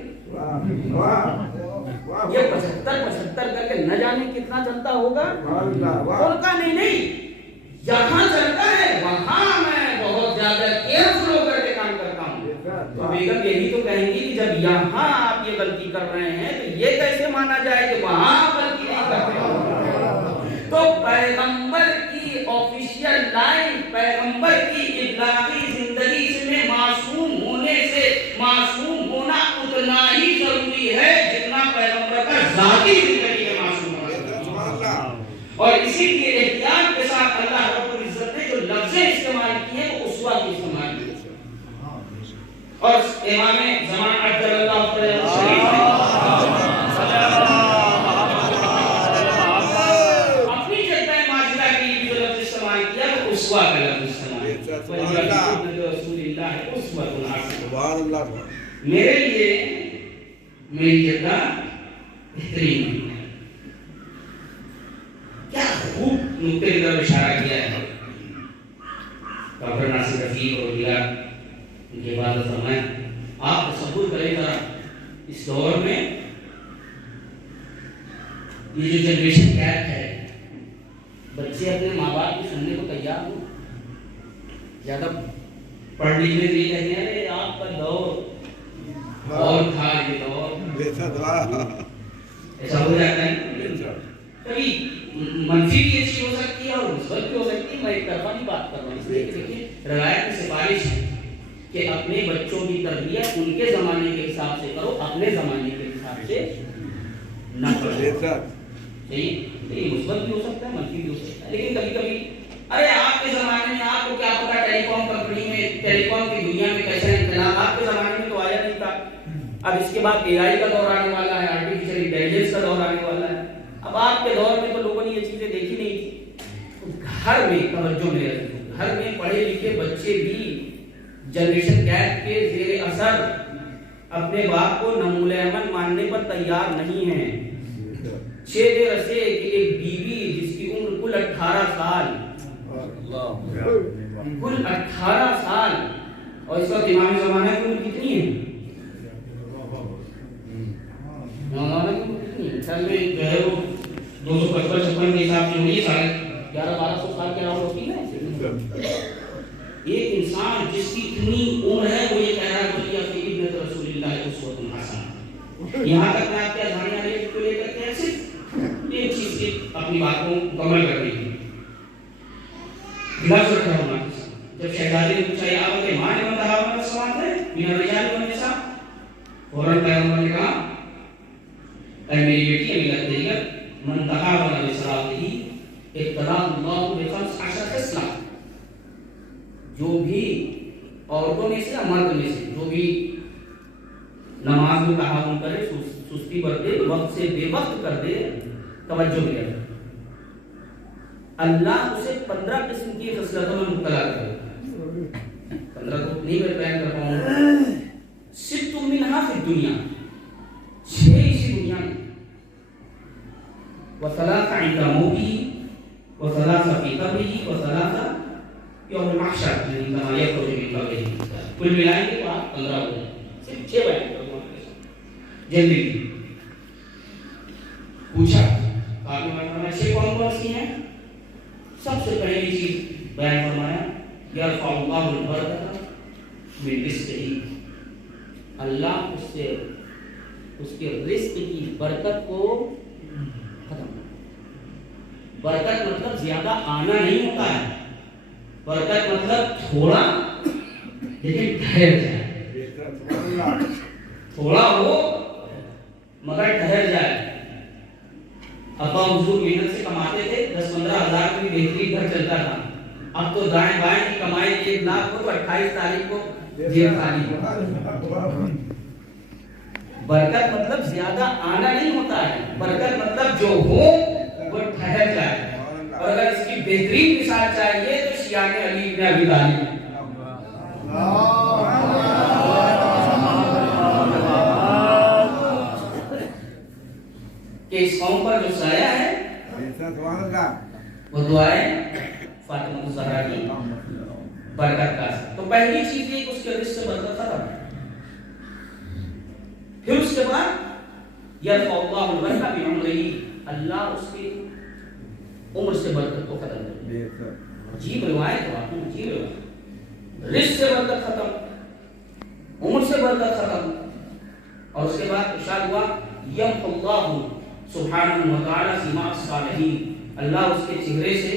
یہ 75 کر کے نہ جانے کتنا چلتا ہوگا. اور کا نہیں, جہاں چلتا ہے وہاں میں بہت زیادہ کیئرفل ہو کر کے کام کرتا ہوں. تو بیگم یہی تو کہیں گی کہ جب یہاں آپ یہ غلطی کر رہے ہیں تو یہ کیسے مانا جائے کہ وہاں غلطی نہیں کرتے ہیں. تو پیغمبر کی آفیشیل لائف, پیغمبر کی ابلاغی زندگی میں معصوم ہونے سے معصوم ہونا اتنا ہی ضروری ہے جتنا پیغمبر کا ذاتی زندگی میں معصوم ہونا. اور اسی لیے احتیاط کے ساتھ اللہ رب العزت نے جو لفظیں استعمال کی ہیں وہ اسوہ کی استعمال کی. اور امام زمان عجل اللہ شریف اپنی جدہ ماجدہ کے لیے جو لفظ استعمال کیا وہ اسوہ کا لفظ استعمال کیا. میرے لیے میری جدہ بہترین ہے. کیا خوب نقطے کی طرف اشارہ کیا ہے ڈاکٹر ناصر رفیق اور دیگر ان کے بعد فرمایا. آپ تصور کریں ذرا اس دور میں یہ جو جنریشن گیپ ہے, بچے اپنے ماں باپ کی سننے کو تیار ہوں, زیادہ پڑھ لکھنے کے لیے کہتے ہیں آپ کا دور اور تھا, یہ دور ایسا ہو جاتا ہے. کبھی منفی بھی اچھی ہو سکتی ہے اور مثبت بھی ہو سکتی ہے. میں ایک طرفہ نہیں بات کر رہا ہوں, اس لیے کہ دیکھیے روایت کی سفارش ہے کہ اپنے بچوں کی تربیت ان کے زمانے کے حساب سے کرو, اپنے زمانے کے حساب سے نہ کرو. صحیح, مثبت بھی ہو سکتا ہے, منفی بھی ہو سکتا ہے. لیکن کبھی کبھی ارے آپ کے زمانے میں آپ کو کیا پتا ٹیلی کام کمپنی میں, ٹیلی کام کی دنیا میں کیسا انقلاب, آپ کے زمانے میں تو آیا نہیں تھا. اب اس کے بعد اے آئی کا دور آنے والا ہے, آرٹیفیشل انٹیلیجنس کا دور آنے والا ہے. اب آپ کے دور میں تو لوگوں نے یہ چیزیں دیکھی نہیں تھی. گھر میں توجہ نہیں رکھتی, گھر میں پڑھے لکھے بچے بھی جنریشن گیپ کے زیر اثر اپنے باپ کو نمول عمل ماننے پر تیار نہیں ہیں. 6 رسے کی ایک بیوی جس کی عمر کل 18 سال, کل 18 سال, اور اس وقت امام زمانہ کی عمر کتنی ہے؟ سال میں جو ہے وہ 255-56 کے حساب سے ہوئی, 1100-1200 سال کے راؤنڈ ہوتی ہے. ایک انسان جس کی اتنی عمر ہے وہ یہ کہہ رہا ہے کہ ابن رسول اللہ اسوۃ حسنہ. یہاں تک میں آپ کے اذہانی علی کو لے کر کے صرف ایک چیز کی اپنی بات کو مکمل کرنے کی لفظ رکھا ہونا. جب شہزادی نے پوچھا یا آپ کے ماں نے بتایا ہوا سوال ہے بنا رجال بن نساء, فوراً پیغمبر نے کہا اے میری بیٹی امیلت دیگر من تحاول بصلاته ابتلا اللہ ب15 خصلہ, جو بھی عورتوں میں سے یا مرد میں سے جو بھی نماز میں تعاون کرے, سستی برتے, وقت سے بے وقت کر دے, توجہ دے, اللہ اسے 15 قسم کی خصلتوں میں مبتلا کرے. 15 کو نہیں میں بیان کر پاؤں گا. ست منہا فی الدنیا, 6 اسی دنیا میں, وثلاث عند موتی, وثلاثة في قبره وثلاثة يوم المحشر كما يخرج من قبره. کل ملائیں گے تو آپ 15 ہو جائیں. صرف 6 بیان کروں جلدی. پوچھا آپ نے فرمایا 6 کون سی ہیں؟ سب سے پہلی چیز بیان فرمایا یرفع اللہ البرکۃ من رزقہ. اللہ اس کے رزق کی برکت کو ختم. برکت مطلب زیادہ آنا نہیں ہوتا ہے. برکت مطلب تھوڑا لیکن ٹھہر جائے. تھوڑا ہو مگر ٹھہر جائے. ابا حضور محنت سے کماتے تھے 10-15 ہزار میں بہترین گھر چلتا تھا. اب تو دائیں بائیں کی کمائی 1 لاکھ ہو تو 28 تاریخ کو جیب خالی. برکت مطلب زیادہ آنا نہیں ہوتا ہے. برکت مطلب جو ہو وہ ٹھہر جائے. اور اگر اس کی بہترین مثال چاہیے تو شیعہ علی بن ابی طالب کہ اس قوم پر جو سایہ ہے وہ دعائیں فاطمہ الزہرا کی برکت کا. تو پہلی چیز یہ کہ اس کے رزق سے برکت ختم. پھر اس کے بعد یرفع اللہ البرکۃ بعمرہ. اللہ اس کی عمر سے برکت کو ختم کر دے. عجیب روایت ہے. عجیب روایت. رزق سے برکت ختم, عمر سے برکت ختم. اور اس کے بعد ارشاد ہوا یمحو اللہ سبحانہ وتعالی سماع الصالحین. اللہ اس کے چہرے سے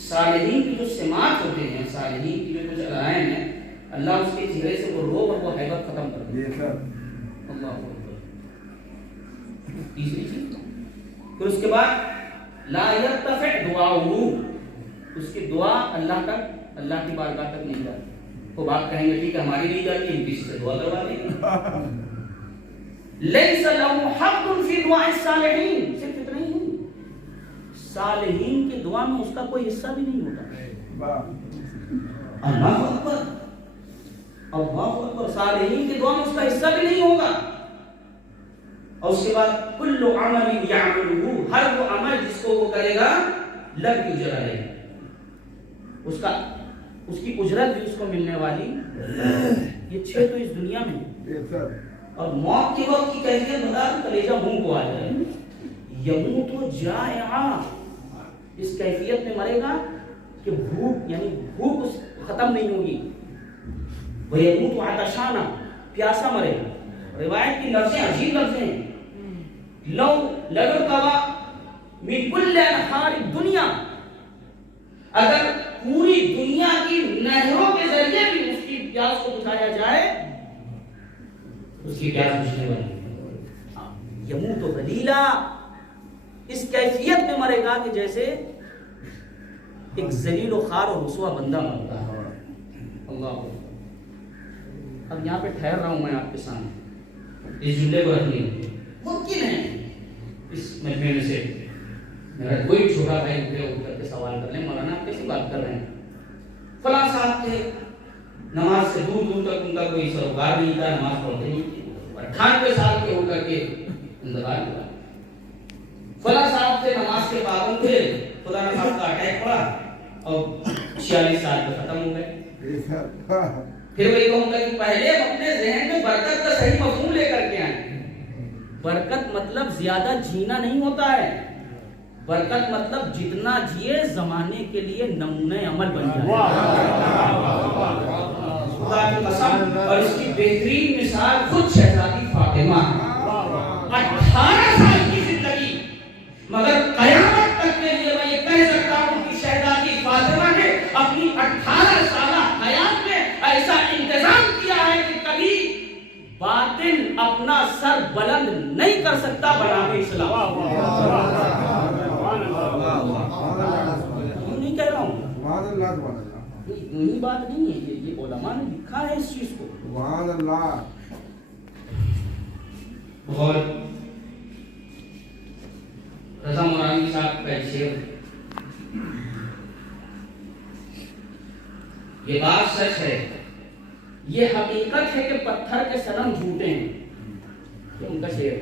صالحین کی جو سماعت ہوتے ہیں, صالحین کی جو کچھ علائم ہیں, اللہ اس کے چہرے سے وہ روب اور وہ ہیبت ختم کر دے. اللہ اکبر. تیسری چیز. پھر اس کے بعد لا یرتفع دعاؤہ. اس کی دعا اللہ تک, اللہ کی بارگاہ تک نہیں جاتی. وہ بات کہیں گے ٹھیک ہے ہماری نہیں جاتی, ہم کسی سے دعا کروا دیں گے. لیس لہ حق فی دعاء الصالحین. صرف اتنا ہی نہیں, صالحین کی دعا میں اس کا کوئی حصہ بھی نہیں ہوتا. اللہ اکبر, اللہ اکبر. صالحین کی دعا میں اس کا حصہ بھی نہیں ہوگا. اور اس کے بعد کل عمل یعملہ. ہر وہ عمل جس کو وہ کرے گا لگ اجر علیہ. اس کی اجرت بھی اس کو ملنے والی. یہ 6 تو اس دنیا میں. اور موت کے وقت کی کیفیت بتا تو کلیجہ منہ کو آ جائے. یموت جائعا. اس کیفیت میں مرے گا کہ بھوک, یعنی بھوک ختم نہیں ہوگی. ویموت عطشانا. پیاسا مرے گا. روایت کی لفظیں عجیب لفظیں ہیں. لو لگرتوا من کل انہار الدنیا. اگر پوری دنیا کی نہروں کے ذریعے بھی اس کی پیاس کو بجھایا جائے اس کی پیاس بجھنے والی. یموت ذلیلا. اس کیفیت میں مرے گا کہ جیسے ایک ذلیل و خوار اور رسوا بندہ مرتا ہے. اللہ. اب یہاں پہ ٹھہر رہا ہوں میں آپ کے سامنے. اس جملے کو رکھنی ممکن ہے اس مجمع میں سے میرا کوئی چھوٹا بھائی اٹھ کر کے سوال کر لیں مولانا آپ کیسی بات کر رہے ہیں. فلاں صاحب تھے نماز سے دور دور تک ان کا کوئی سروکار نہیں تھا, نماز پڑھتے نہیں, 98 سال کے ہو کر کے انتقال ہوا. فلاں صاحب تھے نماز کے پابند تھے, فلاں صاحب کا اٹیک پڑا اور 46 سال پہ ختم ہو گئے. پھر وہی کہوں گا کہ پہلے اپنے ذہن میں برکت کا صحیح مفہوم لے کر کے آئیں. برکت مطلب زیادہ جینا نہیں ہوتا ہے. برکت مطلب جتنا جیے زمانے کے لیے نمونہ عمل بن جائے. خدا کی قسم. اور اس کی بہترین مثال خود شہزادی فاطمہ. 18 سال کی زندگی, مگر قیامت تک کے لیے میں یہ کہہ سکتا ہوں کہ شہزادی فاطمہ نے اپنی 18 سالہ حیات میں ایسا انتظام کیا ہے کہ کبھی باطل اپنا سر بلند نہیں کر سکتا بنام اسلام. نہیں کہہ رہا ہوں, یہی بات نہیں ہے, یہ علماء نے لکھا ہے اس چیز کو. بہت رضا مورانی صاحب کا شعر. یہ بات سچ ہے, یہ حقیقت ہے کہ پتھر کے صنم جھوٹے ہیں. یہ ان کا شعر.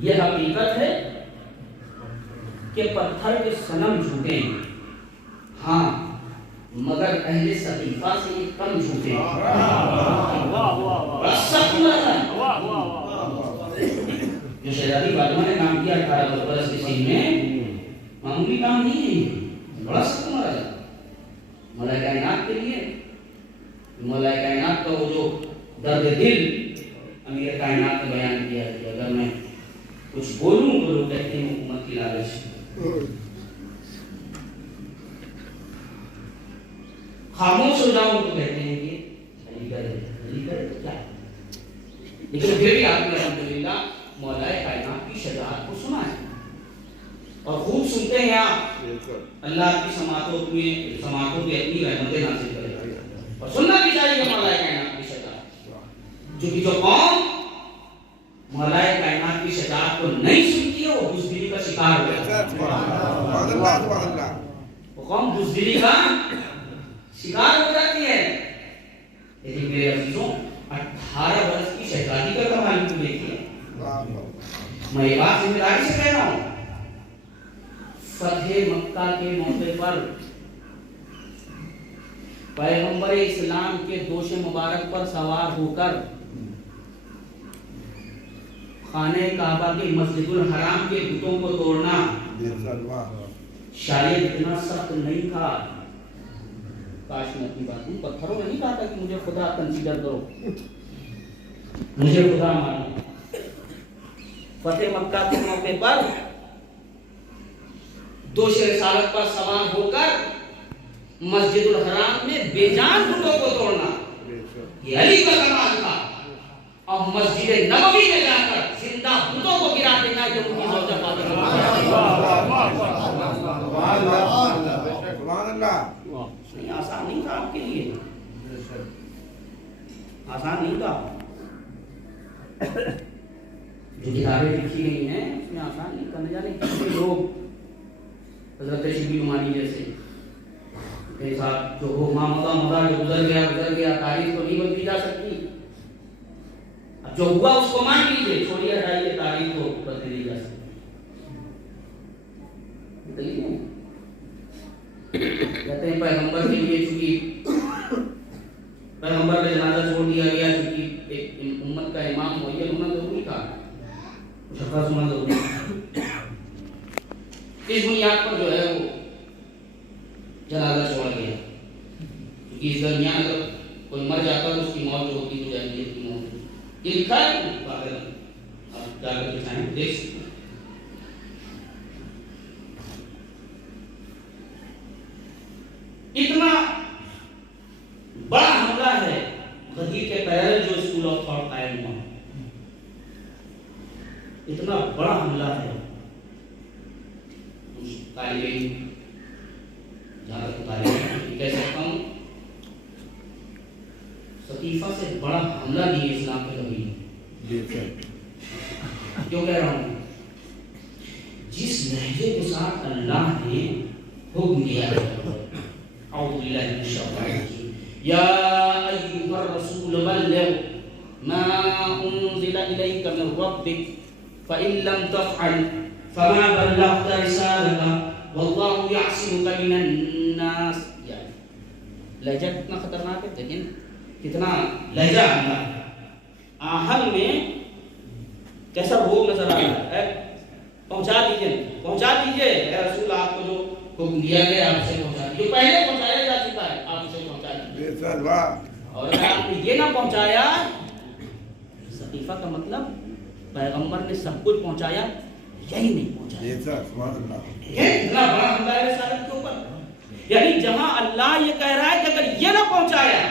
یہ حقیقت ہے کہ پتھر کے صنم جھوٹے ہیں، ہاں مگر اہل صحیفہ سے یہ کم جھوٹے ہیں۔ بڑا سخت مرض ہے جو شہزادی فاطمہ نے کام کیا 18 برس کے سن میں، معمولی کام نہیں ہے یہ، بڑا سخت مرض ہے مولا کائنات کے لیے۔ مولا کائنات کا وہ جو درد دل امیر کائنات نے بیان کیا کہ اگر میں کچھ بولوں تو لوگ کہتے ہیں حکومت کی لالچ، خاموش ہو جاؤں تو کہتے ہیں کہ علی گڑھ کیا، لیکن پھر بھی آپ نے الحمدللہ مولا کائنات کی شجاعت کو سنا ہے اور خوب سنتے ہیں آپ۔ اللہ کی سماعتوں پہ اپنی رحمتیں نازل کرے اور سننا بھی چاہیے مولا کائنات کی شجاعت، جو قوم مولا کائنات کی شجاعت کو نہیں سنتی ہے وہ بزدلی کا شکار ہو جاتی ہے، وہ قوم بزدلی کا شکار ہو جاتی ہے۔ لیکن میرے عزیزوں 18 برس کی شہزادی کا کمال کو دیکھیے، میں یہ بات ذمہ داری سے کہہ رہا ہوں، فتح مکہ کے موقع پر پیغمبر اسلام کے دوش مبارک پر سوار ہو کر خانہ کعبہ کے مسجد الحرام کے بتوں کو توڑنا شاید اتنا سخت نہیں تھا۔ کاش میں اپنی بات پتھروں میں نہیں کہا تھا کہ مجھے خدا کنسیڈر کرو، مجھے خدا مانو۔ فتح مکہ کے موقع پر دوش رسالت پر سوار ہو کر مسجد الحرام میں بے جان بتوں کو توڑنا یہ علی کا کمال تھا، اور مسجد نبوی میں جا کر زندہ بتوں کو گرا دینا جو ان کی زوجہ فاطمہ نہیں آسان نہیں تھا آپ کے لیے، آسان نہیں تھا۔ جو کتابیں لکھی گئی ہیں اس میں آسان نہیں تھا، نہ جانے کتنے لوگ حضرت شبلی نعمانی جیسے کے ساتھ جو ہو ماں جو گزر گیا، تاریخ تو نہیں بدلی جا سکتی، اب جو ہوا اس کو مان لیجیے، چھوڑیے ہٹائیے، تاریخ کو بدلی جا سکتی۔ کہتے ہیں پیغمبر کے لیے چونکہ پیغمبر کا جنازہ چھوڑ دیا گیا، چونکہ ایک امت کا امام معین ہونا ضروری تھا، مشخص ہونا ضروری تھا، اس بنیاد پر جو ہے وہ جنازہ چھوڑا گیا، کیونکہ اس درمیان اگر کوئی مر جاتا تو اس کی موت جو ہوتی تو جاہلیت کی موت ہوتی۔ یہ لکھا ہے باقاعدہ، آپ جا کر کے چاہیں دیکھ سکتے ہیں۔ اتنا بڑا حملہ ہے غدیر کے پیرل جو اسکول آف تھاٹ قائم ہوا، اتنا بڑا حملہ ہے۔ طالب علم جہاں تک طالب علم کہہ سکتا ہوں ثقیفہ سے بڑا حملہ نہیں ہے اسلام کے کبھی۔ کیوں کہہ رہا ہوں؟ جس لہجے کے ساتھ اللہ نے حکم دیا ہے، اعوذ باللہ من الشیطان الرجیم، یا ایھا الرسول بلغ ما انزل الیک من ربک فإن لم تفعل فما بلغت رسالته واللہ یعصمک من الناس۔ لہجہ کتنا خطرناک ہے، لیکن کتنا لہجہ آہل میں کیسا روگ نظر آ رہا ہے۔ پہنچا دیجئے اے رسول، آپ کو جو حکم دیا گیا آپ سے پہنچا دیجئے، جو پہلے پہنچایا جا چکا ہے آپ اسے پہنچا دیجئے، اور اگر آپ نے یہ نہ پہنچایا، ثقیفہ کا مطلب پیغمبر نے سب کچھ پہنچایا، یہی نہیں پہنچایا۔ یہ اتنا بڑا حملہ ہے رسالت کے اوپر، یعنی جہاں اللہ یہ کہہ رہا ہے کہ اگر یہ نہ پہنچایا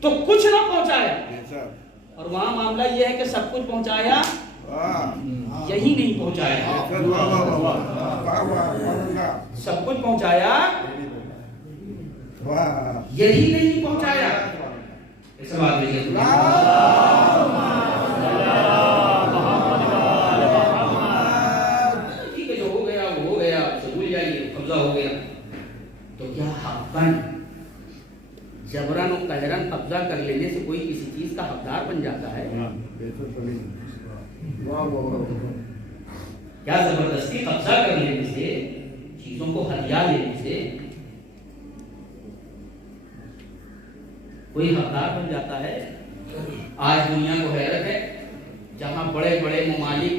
تو کچھ نہ پہنچایا، اور وہاں معاملہ یہ ہے کہ سب کچھ پہنچایا، یہی نہیں پہنچایا۔ سب کچھ پہنچایا، یہی نہیں پہنچایا۔ اس بات میں ٹھیک ہے، جو ہو گیا وہ ہو گیا، سے بھول جائیے، قبضہ ہو گیا۔ تو کیا حقاً جبران و قہرن قبضہ کر لینے سے کوئی کسی چیز کا حقدار بن جاتا ہے؟ کیا زبردستی قبضہ کر لینے سے، چیزوں کو ہتھیار لینے سے کوئی حقدار بن جاتا ہے؟ آج دنیا کو حیرت ہے، جہاں بڑے بڑے ممالک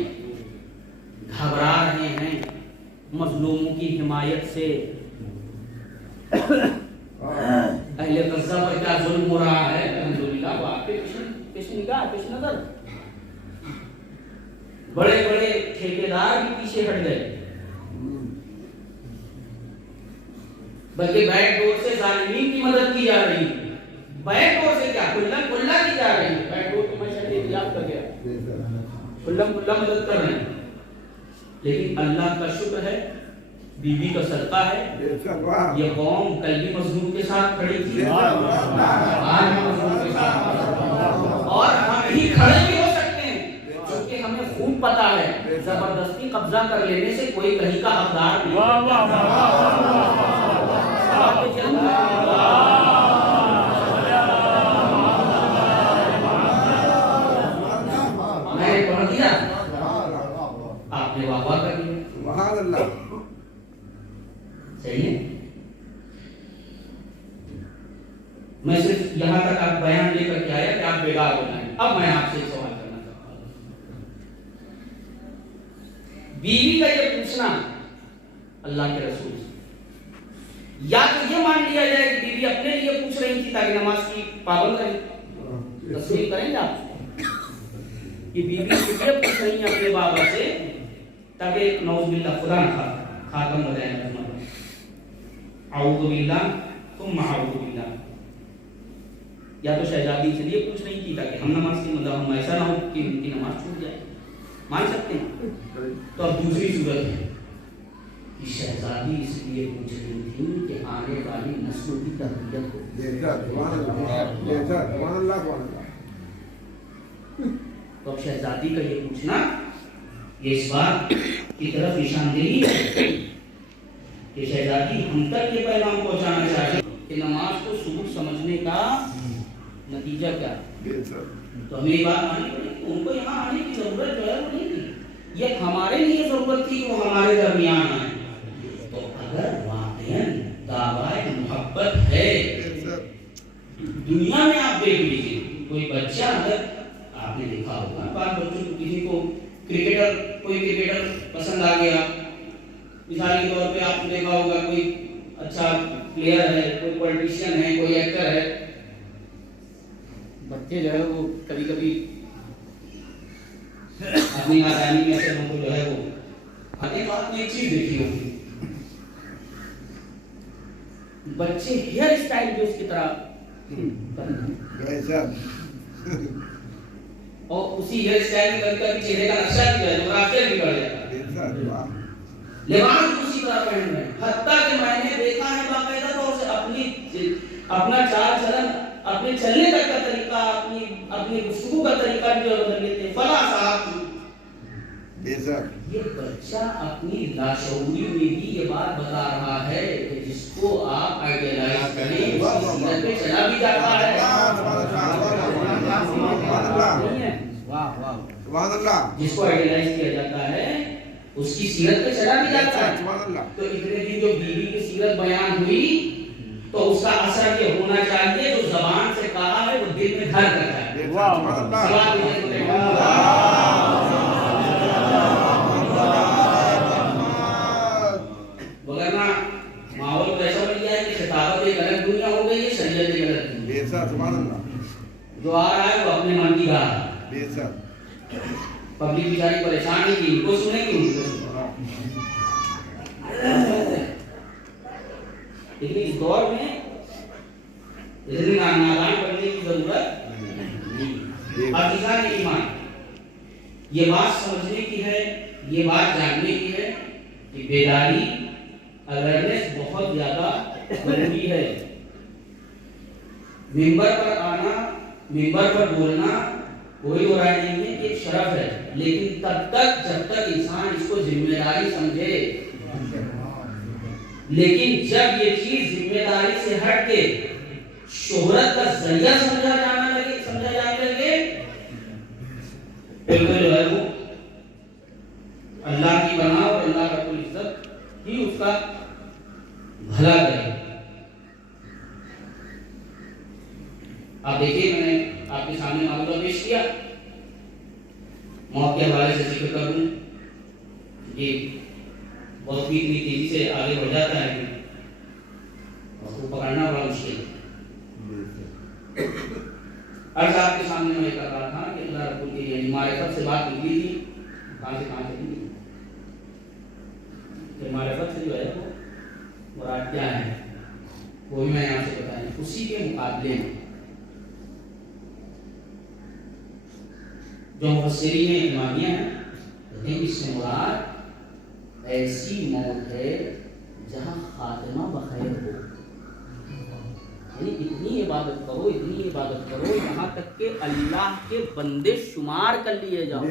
گھبرا رہے ہیں مظلوموں کی حمایت سے، اہل غزہ پر کیا ظلم ہو رہا ہے، الحمدللہ وہ آپ کے پیش نگاہ پیش نظر، بڑے بڑے ٹھیکیدار بھی پیچھے ہٹ گئے، بلکہ بیک ڈور سے ظالمین کی مدد کی جا رہی ہے، بیک ڈور سے کیا کھلا کھلا کی جا رہی ہے، بیک ڈور تو میں شاید احتیاط کر گیا، کھلا کھلا مدد کر رہے ہیں، لیکن اللہ کا شکر ہے، بی بی کا صدقہ ہے، یہ قوم کل بھی مظلوم کے ساتھ کھڑی تھی، آج ہم مظلوم کے ساتھ، اور ہم ہی کھڑے بھی ہو سکتے ہیں، کیونکہ ہمیں خوب پتا ہے زبردستی قبضہ کر لینے سے کوئی کہیں کا حقدار نہیں۔ میں نے پڑھ دیا، آپ نے واہ واہ کر دیا، سبحان اللہ، صحیح ہے۔ میں صرف یہاں تک آپ بیان لے کر کے آیا کہ آپ بیدار ہو جائیں۔ اب میں آپ سے ایک سوال کرنا چاہتا ہوں، بیوی کا یہ پوچھنا اللہ کے رسول سے، یا تو یہ مان لیا جائے کہ بیوی اپنے لیے پوچھ رہی تھی تاکہ نماز کی پابند رہے، تسلیم کریں گے آپ کہ بیوی یہ پوچھ رہی ہیں اپنے بابا سے تاکہ نعوذ باللہ خدا نہ خاتم ہو جائے، اعوذ باللہ ثم اعوذ باللہ، یا تو شہزادی سے لیے پوچھ رہی تھی تاکہ ہم نماز کی مداحم ایسا نہ ہو کہ ان کی نماز چھوٹ جائے، مان سکتے ہیں؟ تو اب دوسری صورت ہے کہ شہزادی اس لیے پوچھ رہی تھی کہ آنے والی نسلوں کی تربیت ہو، تو اب شہزادی کا یہ پوچھنا یہ اس بات کی طرف نشاندہی ہے کہ شہزادی ہم تک یہ پیغام پہنچانا چاہتے ہیں کہ نماز کو سبک سمجھنے کا نتیجہ کیا ہے، تو ہمیں یہ بات ماننی پڑے گی، ان کو یہاں آنے کی ضرورت جو ہے وہ نہیں تھی، یہ ہمارے لیے ضرورت تھی کہ وہ ہمارے درمیان آئے، تو اگر واقعاً دعویٰ محبت ہے، دنیا میں آپ دیکھ لیجیے کوئی بچہ اگر آپ نے دیکھا ہوگا بعض بچوں کو کسی کو کوئی کرکٹر پسند آ گیا، مثال کے طور پہ آپ نے دیکھا ہوگا کوئی اچھا پلیئر ہے، کوئی پولیٹیشین ہے، کوئی ایکٹر ہے، بچے جو ہے وہ کبھی کبھی اپنی نادانی میں سے ہم کو جو ہے وہ آگے تو آپ نے ایک چیز دیکھی ہوگی، بچے ہیئر اسٹائل بھی اس کی طرح اور اسی ہیئر اسٹائل میں کبھی کبھی چہرے کا نقشہ بھی ہے، جغرافیہ بھی بڑھ جاتا ہے، لباس بھی اسی طرح پہن رہے ہیں، حتیٰ کہ میں نے دیکھا ہے باقاعدہ طور سے اپنا چال چلن، اپنے چلنے تک کا طریقہ، اپنی گفتگو کا طریقہ بھی جو بدل لیتے ہیں، فلاں صاحب یہ بچہ اپنی لاشعوری میں بھی یہ بات بتا رہا ہے کہ جس کو آپ آئیڈیلائز کریں اس کی سیرت پہ چلا بھی جاتا ہے، جس کو آئیڈیلائز کیا جاتا ہے اس کی سیرت پہ چلا بھی جاتا ہے، تو اتنے دن جو بیوی کی سیرت بیان ہوئی تو اس کا اثر یہ ہونا چاہیے جو زبان سے کہا ہے وہ دل میں گھر کرتا ہے، وگرنہ ماحول تو ایسا بن گیا ہے کہ خطابت ایک الگ دنیا ہو گئی ہے، شریعت ایک الگ دنیا، جو آ رہا ہے وہ اپنے من کی گا، پبلک بیچاری پریشان ہے کہ ان کو سنے کہ ان کو سنے، لیکن اس دور میں اتنی نادان بننے کی ضرورت نہیں، عزیزان ایمان یہ بات سمجھنے کی ہے، یہ بات جاننے کی ہے کہ بیداری اویئرنیس بہت زیادہ ضروری ہے، ممبر پر آنا، ممبر پر بولنا کوئی ہو رہا نہیں ہے، ایک شرف ہے، لیکن تب تک جب تک انسان اس کو ذمہ داری سمجھے، لیکن جب یہ چیز ذمہ داری سے ہٹ کے شہرت کا ذریعہ سمجھا جانے لگے پھر جو ہے وہ اللہ کی بھلا کرے. آپ دیکھیے میں نے آپ کے سامنے معاملہ پیش کیا. موت کے حوالے سے ذکر کر دوں کہ وقت بھی اتنی تیزی سے آگے بڑھ جاتا ہے کہ اس کو پکڑنا بڑا مشکل ہے. عرض آپ کے سامنے میں کر رہا تھا کہ اللہ رب العالمین معرفت سے بات نکلی تھی. کہاں سے کہاں چلی تھی کہ معرفت سے جو ہے وہ مراد کیا ہے وہ بھی میں یہاں سے بتائیں. اسی کے مقابلے میں جو مفسرین امامیہ ہیں کہتے ہیں اس سے مراد ایسی موت ہے جہاں خاتمہ بخیر ہو. یعنی اتنی عبادت کرو یہاں تک کہ اللہ کے بندے شمار کر لیے جاؤ.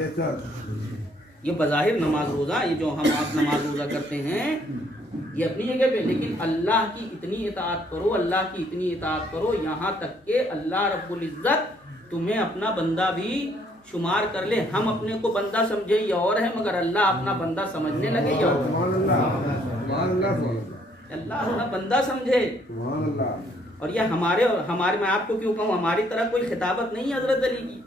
یہ بظاہر نماز روزہ یہ جو ہم آپ نماز روزہ کرتے ہیں یہ اپنی جگہ پہ, لیکن اللہ کی اتنی اطاعت کرو یہاں تک کہ اللہ رب العزت تمہیں اپنا بندہ بھی شمار کر لے. ہم اپنے کو بندہ سمجھے یہ اور ہے, مگر اللہ اپنا بندہ سمجھنے لگے یہ اور. اللہ اپنا بندہ سمجھے. اور یہ ہمارے میں آپ کو کیوں کہوں, ہماری طرح کوئی خطابت نہیں حضرت علی کی.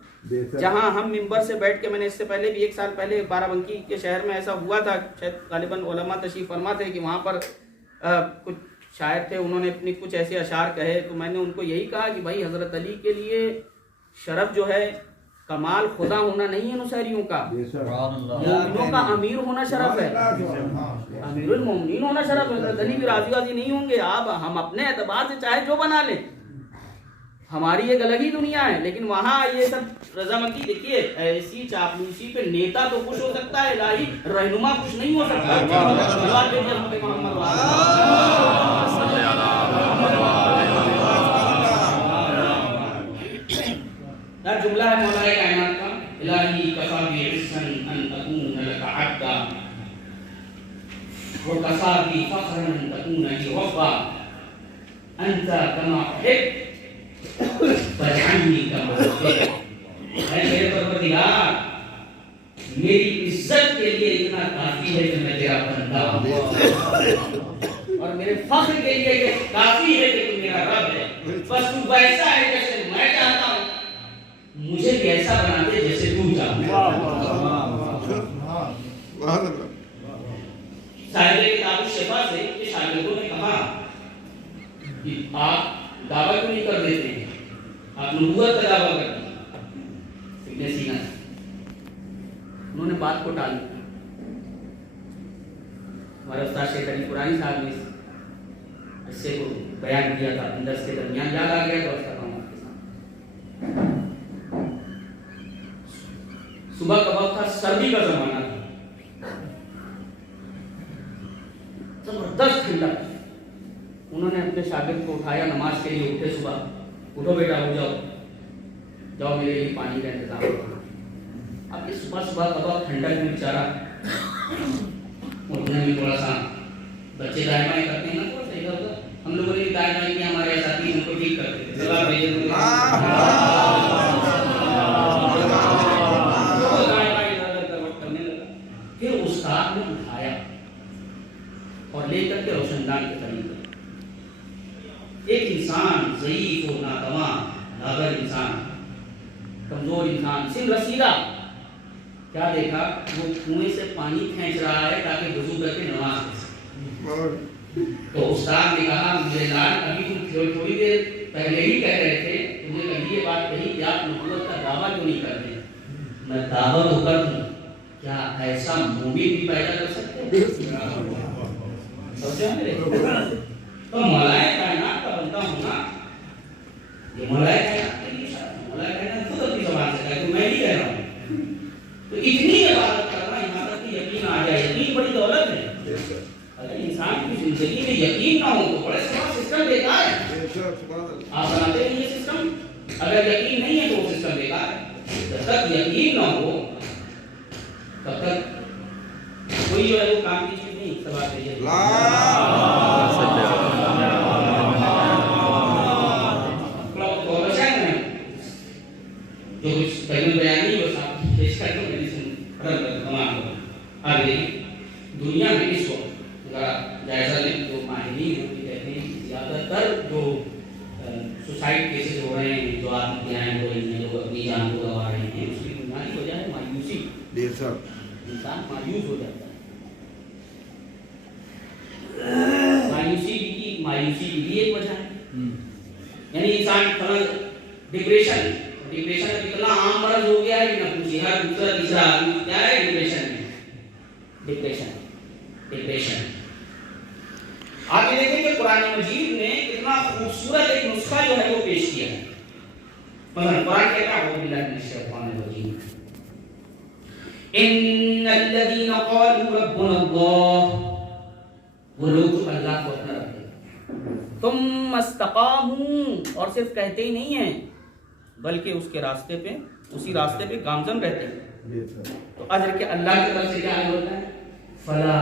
جہاں ہم ممبر سے بیٹھ کے, میں نے اس سے پہلے بھی 1 سال پہلے بارہ بنکی کے شہر میں ایسا ہوا تھا, شاید غالباً علماء تشریف فرما تھے کہ وہاں پر کچھ شاعر تھے, انہوں نے اپنی کچھ ایسے اشعار کہے تو میں نے ان کو یہی کہا کہ بھائی حضرت علی کے لیے شرف جو ہے کمال خدا ہونا نہیں ہے نصیریوں کا, مومنوں کا امیر ہونا شرف ہے, امیر المومنین ہونا شرف ہے. حضرت علی بھی راضی نہیں ہوں گے. آپ ہم اپنے اعتبار سے چاہے جو بنا لیں, ہماری ایک الگ ہی دنیا ہے, لیکن وہاں یہ سب رضامندی دیکھیے ایسی چاپلوسی پہ نیتا تو خوش ہو سکتا ہے, الہی رہنما خوش نہیں ہو سکتا. جملہ ہے مولا کائنات کا, الہی کفا بی عزن ان تکون لک عبدا وکفا بی فخرا ان تکون لی ربا انت کما احب فاجعلنی کما تحب. اے میرے پروردگار میری عزت کے لیے اتنا کافی ہے کہ میں تیرا بندہ ہوں, اور میرے فخر کے لیے یہ کافی ہے کہ تو میرا رب ہے. بس تو ویسا ہے جیسے میں چاہتا ہوں, مجھے بھی ایسا بنا دے جیسے تو چاہتا ہے. صاحب کتاب الشفا سے کے شاگردوں نے کہا کہ آپ دعویٰ کیوں نہیں کر دیتے ہیں, آپ نبوت کا دعویٰ کرتے ہیں. ابن سینا انہوں نے بات کو ٹال دیا. ہمارے استاد شیخ علی قرآنی صاحب نے اس سے کو بیان کیا تھا, اندر کے درمیان یاد آ گیا تو اس کا کام آپ کے سامنے. صبح کا وقت تھا, سردی کا زمانہ تھا, زبردست ٹھنڈک. انہوں نے اپنے شاگرد کو اٹھایا, نماز کے لیے اٹھے, صبح اٹھو بیٹا ہو جاؤ, جاؤ میرے لیے پانی کا انتظام کرو. اب یہ صبح کا وقت ٹھنڈک میں بیچارہ اٹھنے میں تھوڑا سا بچے دائیں بائیں کرتے ہیں نا, تھوڑا صحیح ہوتا. ہم لوگوں نے دائیں بائیں کیا, ہمارے اساتذہ ان کو ٹھیک کرتے تھے. سلام بھیجے پھر استاد نے اٹھایا اور لے کر کے روشن دان کے قریب. ایک انسان ضعیف و ناتواں, لاغر انسان, کمزور انسان, صرف رسیدہ, کیا دیکھا وہ کنویں سے پانی کھینچ رہا ہے تاکہ وضو کر کے نماز پڑھ سکے. تو استاد نے کہا میرے لال ابھی تم تھوڑی دیر پہلے ہی کہہ رہے تھے, تم نے کبھی یہ بات کہی کہ آپ نبوت کا دعویٰ کیوں نہیں کرتے. میں دعویٰ تو کر دوں, کیا ایسا مومن بھی پیدا کر سکتے ہیں؟ سوچے میرے تو مولائے کائنات کا بندہ ہونا, یہ مولائے کائنات کے لیے شاید مولائے کائنات خود اپنی زبان سے کہا کہ میں نہیں کہہ رہا ہوں. تو اتنی عبادت کرنا یہاں تک کہ یقین آ جائے, یقین بڑی دولت ہے. اگر انسان کی زندگی میں یقین نہ ہو تو بڑے سارا سسٹم بیکار ہے. آپ بناتے ہیں یہ سسٹم, اگر یقین نہیں ہے تو وہ سسٹم بیکار ہے. جب تک یقین نہ ہو تب تک کوئی جو ہے وہ کام کی چیز نہیں. سب آتے ہیں جو کچھ پہلے بیان نہیں وہ صاحب پیش کر کے میری سن تمام آگے دنیا میں اس وقت اگر جائزہ لیں تو ماہرین ہوتی ہے انسان مایوس ہو جاتا ہے. مایوسی بھی ایک وجہ ہے. یعنی انسان ڈپریشن اتنا عام مرض ہو گیا ہے کہ نہ پوچھیے. ہر دوسرا تیسرا آدمی کیا ہے ڈپریشن. آپ یہ دیکھیں کہ قرآن مجید نے کتنا خوبصورت ایک نسخہ جو ہے وہ پیش کیا ہے. مثلا قرآن کہتا ہے اعوذ باللہ من الشیطان الرجیم ان الذین قالوا ربنا اللہ، وہ لوگ جو اللہ کو اپنا رب دیتے ثم استقاموا، اور صرف کہتے ہی نہیں ہیں بلکہ اس کے راستے پہ اسی راستے پہ گامزن رہتے ہیں. تو اجر کے اللہ کی طرف سے کیا ہوتا ہے؟ فلا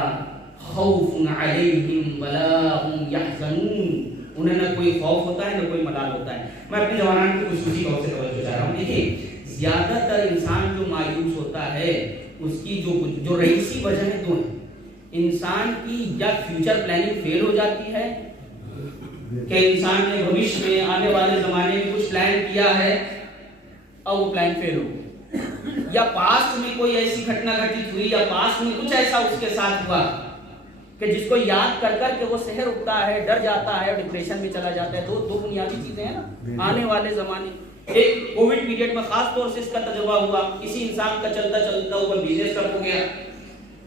خوف علیہم ولا هم يحزنون، انہیں نہ کوئی خوف ہوتا ہے نہ کوئی ملال ہوتا ہے. میں اپنے جوانان کی خصوصی طور سے توجہ چاہ رہا ہوں. دیکھیے زیادہ تر انسان جو مایوس ہوتا ہے اس کی جو رئیسی وجہ ہے دو ہیں. انسان کی یا فیوچر پلاننگ فیل ہو جاتی ہے کہ انسان نے بھوشیہ میں آنے والے زمانے میں کچھ پلان کیا ہے اور وہ پلان فیل ہو گیا، یا پاسٹ میں کوئی ایسی گھٹنا گھٹت ہوئی یا پاسٹ میں کچھ ایسا اس کے ساتھ ہوا کہ جس کو یاد کر کر کے وہ سحر اٹھتا ہے، ڈر جاتا ہے، ڈپریشن میں چلا جاتا ہے. دو بنیادی چیزیں ہیں نا آنے والے زمانے. ایک کووڈ پیریڈ میں خاص طور سے اس کا تجربہ ہوا. کسی انسان کا چلتا اوپر بزنس ٹھپ ہو گیا،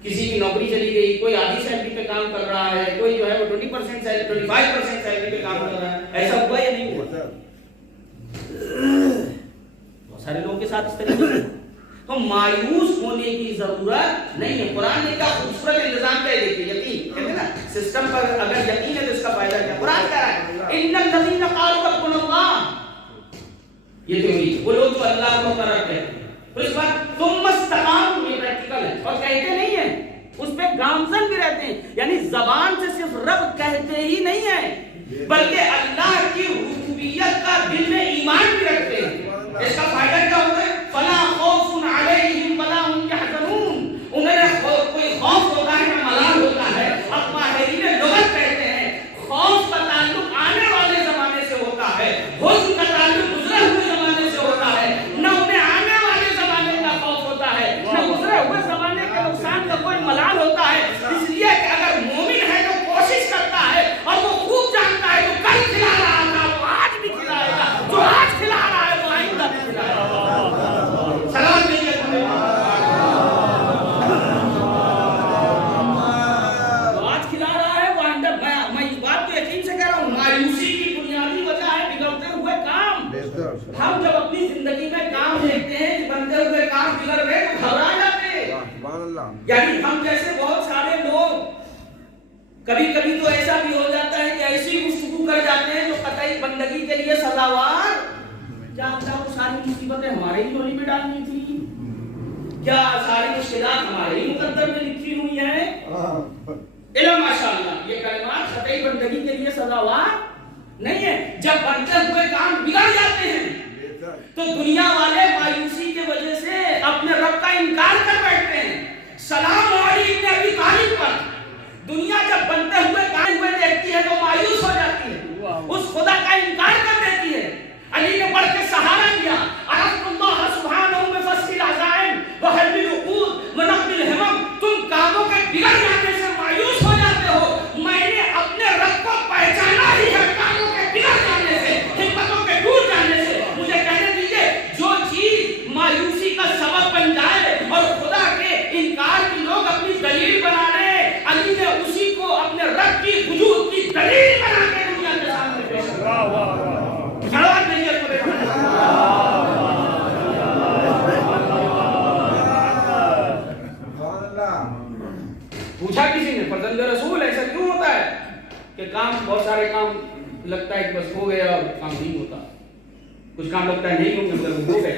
کسی کی نوکری چلی گئی، کوئی آدھی سیلری پہ کام کر رہا ہے، کوئی جو ہے وہ 20% سیلری 25% سیلری پہ کام کر رہا ہے. ایسا ہوا یا نہیں ہوا؟ بہت سارے لوگوں کے ساتھ اس طریقے سے. تو مایوس ہونے کی ضرورت نہیں ہے. قرآن نے کیا خوبصورت انتظام کیا ہے. دیکھیے یقین کہتے ہیں نا سسٹم پر اگر یقین ہے تو اس کا فائدہ کیا. قرآن کہہ رہا ہے ان الذین قالوا ربنا اللہ، یہ توحید، وہ لوگ جو اللہ کو قرار کہتے ہیں. تو اس بات ثم استقاموا، یہ پریکٹیکل ہے اور کہتے نہیں ہیں، اس پہ گامزن بھی رہتے ہیں. یعنی زبان سے صرف رب کہتے ہی نہیں ہیں بلکہ اللہ کی ربوبیت کا دل میں ایمان بھی رکھتے ہیں. اس کا فائدہ کیا ہوتا ہے؟ فلا خوف علیہم ولا هم يحزنون، انہیں نہ کوئی خوف ہوتا ہے نہ ملال ہوتا ہے. اب ماہرین لغت کہتے ہیں خوف کا تعلق آنے والے زمانے سے ہوتا ہے، حزن کا تعلق گزرے ہوئے زمانے سے ہوتا ہے. نہ انہیں آنے والے زمانے کا خوف ہوتا ہے نہ گزرے ہوئے زمانے کے نقصان کا کوئی ملال ہوتا ہے. اس لیے کہ اگر مومن ہے تو کوشش کرتا ہے اور وہ خوب جانتا ہے جو کل کھلا رہا تھا وہ آج بھی کھلائے گا، جو آج کھلا رہا ہے وہ آئندہ بھی کھلائے گا. سلام دیجیے جو آج کھلا رہا ہے وہ آئندہ. میں اس بات کو یقین سے کہہ رہا ہوں مایوسی کی بنیادی وجہ ہے بگڑتے ہوئے کام. ہم جب اپنی زندگی میں کام دیکھتے ہیں کہ بنتے ہوئے کام بگڑ گئے تو گھبرا جاتے ہیں. یعنی ہم جیسے بہت سارے لوگ کبھی کبھی تو ایسا بھی ہو جاتا ہے کہ ایسی گفتگو کر جاتے ہیں جو قطعی بندگی کے لیے سزاوار. کیا وہ ساری مصیبتیں ہمارے ہی جولی میں ڈالنی تھی؟ کیا ساری مشکلات ہمارے ہی مقدر میں لکھی ہوئی ہیں؟ علم ماشاءاللہ یہ کلمات قطعی بندگی کے لیے سزاوار نہیں ہے. جب بنتے ہوئے کام بگڑ جاتے ہیں تو دنیا والے مایوسی کی وجہ سے اپنے رب کا انکار کر بیٹھتے ہیں. سلام علی ابن ابی طالب پر دنیا جب بنتے ہوئے کام ہوئے دیکھتی ہے تو مایوس ہو جاتی ہے، اس خدا کا انکار کر دیتی ہے. علی نے بڑھ کے سہارا دیا عرفت اللہ سبحانہ بفصل العزائم وحل العقود ونقض الہمم. تم کاموں کے بگڑ جانے سے مایوس ہو جاتے ہو، میں نے اپنے رب کو پہچانا ہی ہے کاموں کے بگڑ جانے سے، ہمتوں کے ٹوٹ جانے سے. مجھے کہنے دیجیے جو چیز مایوسی کا سبب بن جائے اور خدا کے انکار کی لوگ اپنی دلیل بنا رہے ہیں، علی نے اسی کو اپنے رب کی وجود کی دلیل بنا کے دنیا کے سامنے پیش کیا. پوچھا کسی نے فرزند رسول ایسا کیوں ہوتا ہے کہ کام بہت سارے کام لگتا ہے کہ بس ہو گیا اور کام نہیں ہوتا، کچھ کام لگتا ہے نہیں ہوگا مگر ہو گئے.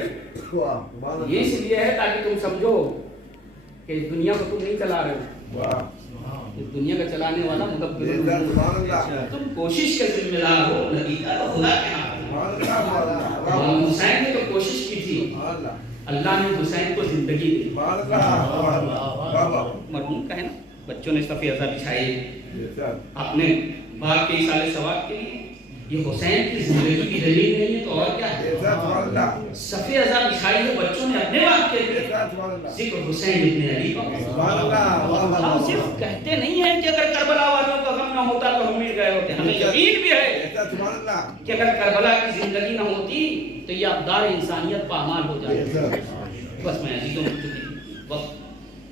یہ اس لیے ہے تاکہ تم سمجھو کہ اس دنیا کو تم نہیں چلا رہے ہو، اس دنیا کا چلانے والا مدبر. تم کوشش کا ذمہ دار ہو، نتیجہ تو خدا کے ہاتھ. حسین نے تو کوشش کی تھی، اللہ نے حسین کو زندگی دی. مرحوم کا ہے نا بچوں نے صفی ازا بچھائی اپنے باپ کے ایصال ثواب کے لیے. یہ حسین کی زندگی کی دلیل نہیں ہے تو اور کیا ہے؟ صفِ ازا بچھائی ہے بچوں نے اپنے واقعے کے ذکر حسین ابن علی کا. ہم صرف کہتے نہیں ہیں کہ اگر کربلا والوں کا غم نہ ہوتا تو ہم مل گئے ہوتے. ہمیں یقین بھی ہے کہ اگر کربلا کی زندگی نہ ہوتی تو یہ ابدار انسانیت پامال ہو جاتی. بس میں عزیزوں وقت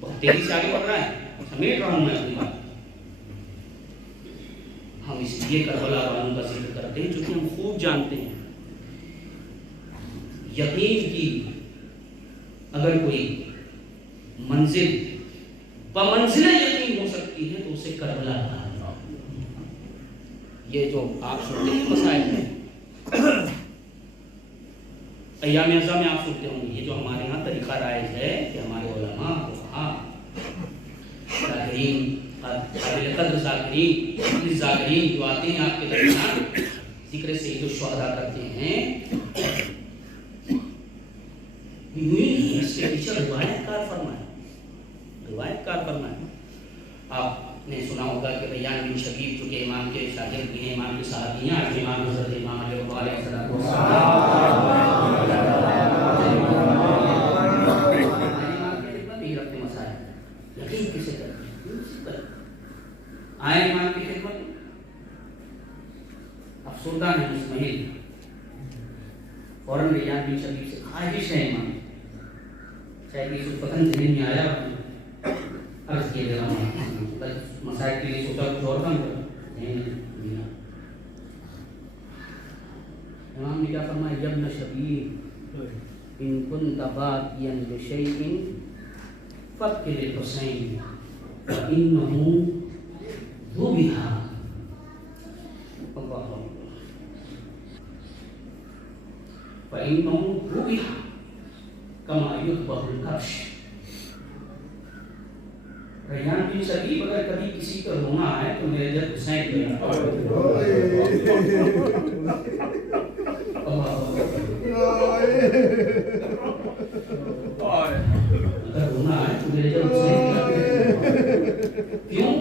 بہت تیزی سے آگے بڑھ رہا ہے, سمیٹ رہا ہوں میں اپنی بات. ہم اس لیے کربلا والوں کا ذکر کرتے ہیں چونکہ ہم خوب جانتے ہیں یقین کی اگر کوئی منزل بمنزل یقین ہو سکتی ہے تو اسے کربلا کہا. یہ جو آپ سنتے ہیں مسائل میں ایام ازا میں آپ سنتے ہوں گے, یہ جو ہمارے یہاں طریقہ رائج ہے کہ ہمارے علماء ذاکرین قابل قدر ذاکرین جو آتے ہیں آپ کے درمیان ذکر سید الشہداء کرتے ہیں, اس کے پیچھے روایت کار فرمائے. آپ نے سنا ہوگا کہ ریان بن شبیب جو کہ امام کے شاگرد بھی ہیں, امام کے صحابی ہیں, آج امام حضرت امام علیہ آئے امام کی خدمت میں افسردہ ہے مستمل فوراً ریان بن شبیب سے خواہش ہے امام شاید یہ پتن ذہن میں آیا عرض کیے گا مسائل کے لیے سوچا کچھ اور کام کرا. امام نے کیا فرمایا, یا ابن شبیب ان کنت باقیا بشیء فاذکر الحسین فانہ ذبح. فإنه ذبح كما يذبح الكبش. ریان بن شبیب اگر کبھی کسی کا رونا آئے تو میرے دل حسین کے اگر رونا آئے تو میرے دل حسین کے کیوں؟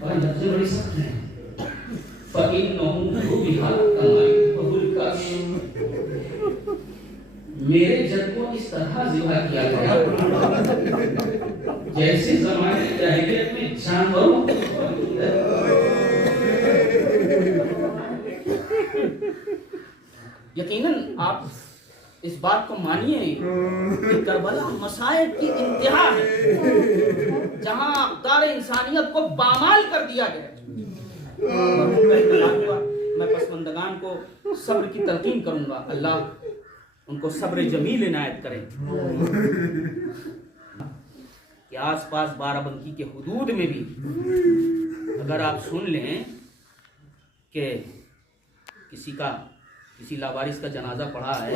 اور لفظ بڑی سخت ہے. فَإِنَّهُ ذُبِحَ كَمَا يُذْبَحُ الْكَبْشُ. میرے جد کو اس طرح ذبح کیا گیا جیسے زمانے جاہلیت میں جانوروں یقیناً آپ اس بات کو مانیے کہ کربلا مسائل کی انتہا ہے جہاں اقدار انسانیت کو پامال کر دیا گیا. میں پسماندگان کو صبر کی تلقین کروں گا, اللہ ان کو صبر جمیل عنایت کرے کہ آس پاس بارہ بنکی کے حدود میں بھی اگر آپ سن لیں کہ کسی لاوارث کا جنازہ پڑھا ہے,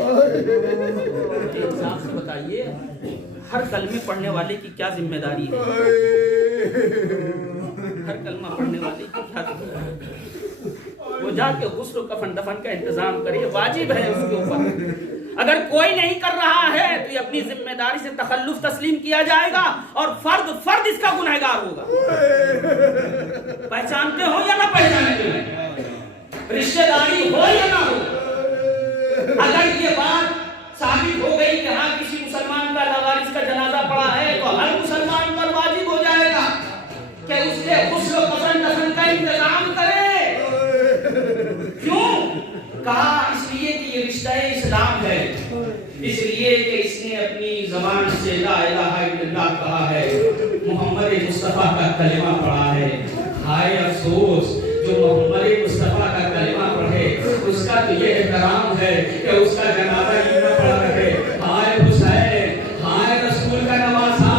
انصاف سے بتائیے ہر کلمے پڑھنے والے کی کیا ذمہ داری ہے؟ ہر کلمہ پڑھنے والے کی کیا ذمہ داری ہے؟ وہ جا کے غسل و کفن دفن کا انتظام کرے, واجب ہے اس کے اوپر. اگر کوئی نہیں کر رہا ہے تو یہ اپنی ذمہ داری سے تخلف تسلیم کیا جائے گا اور فرد اس کا گنہگار ہوگا. پہچانتے ہو یا نہ پہچانتے ہو, رشتہ داری ہو یا نہ ہو, اگر یہ بات ثابت ہو گئی کہ ہاں کسی مسلمان کا لاوارث کا جنازہ پڑا ہے تو ہر مسلمان پر واجب ہو جائے گا کہ اس کے غسل و کفن دفن کا انتظام کرے. کیوں کہا؟ اس لیے کہ یہ رشتہ اسلام ہے, اس لیے کہ اس نے اپنی زبان سے لا الہ الا اللہ کہا ہے, محمد مصطفیٰ کا کلمہ پڑھا ہے. ہائے افسوس جو محمد مصطفیٰ کا کلمہ پڑھے اس کا تو یہ احترام ہے کہ اس کا جنازہ یہ نہ پڑھا رہے. ہائے حسین, ہائے رسول کا نواسا,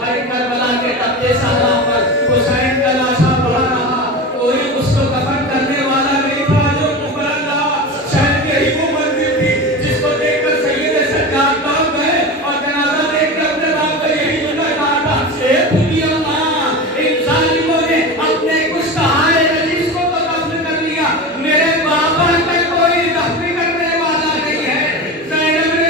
ارے کربلا کے تپتے صحرا پر حسین کا لاشا پڑا رہا, کوئی اس کو کفن کرنے والا نہیں تھا جو مقرر رہا. شاید یہی وہ منزل تھی جس کو دیکھ کر سید سجاد باغ گئے اور جنازہ دیکھ کر اپنے باپ کو یہی جملہ کہا تھا, اے خودی اللہ ان ظالموں نے اپنے کچھ کہائے رجیس کو تو دفن کر لیا, میرے بابا کا کوئی دفن کرنے والا نہیں ہے. زینب نے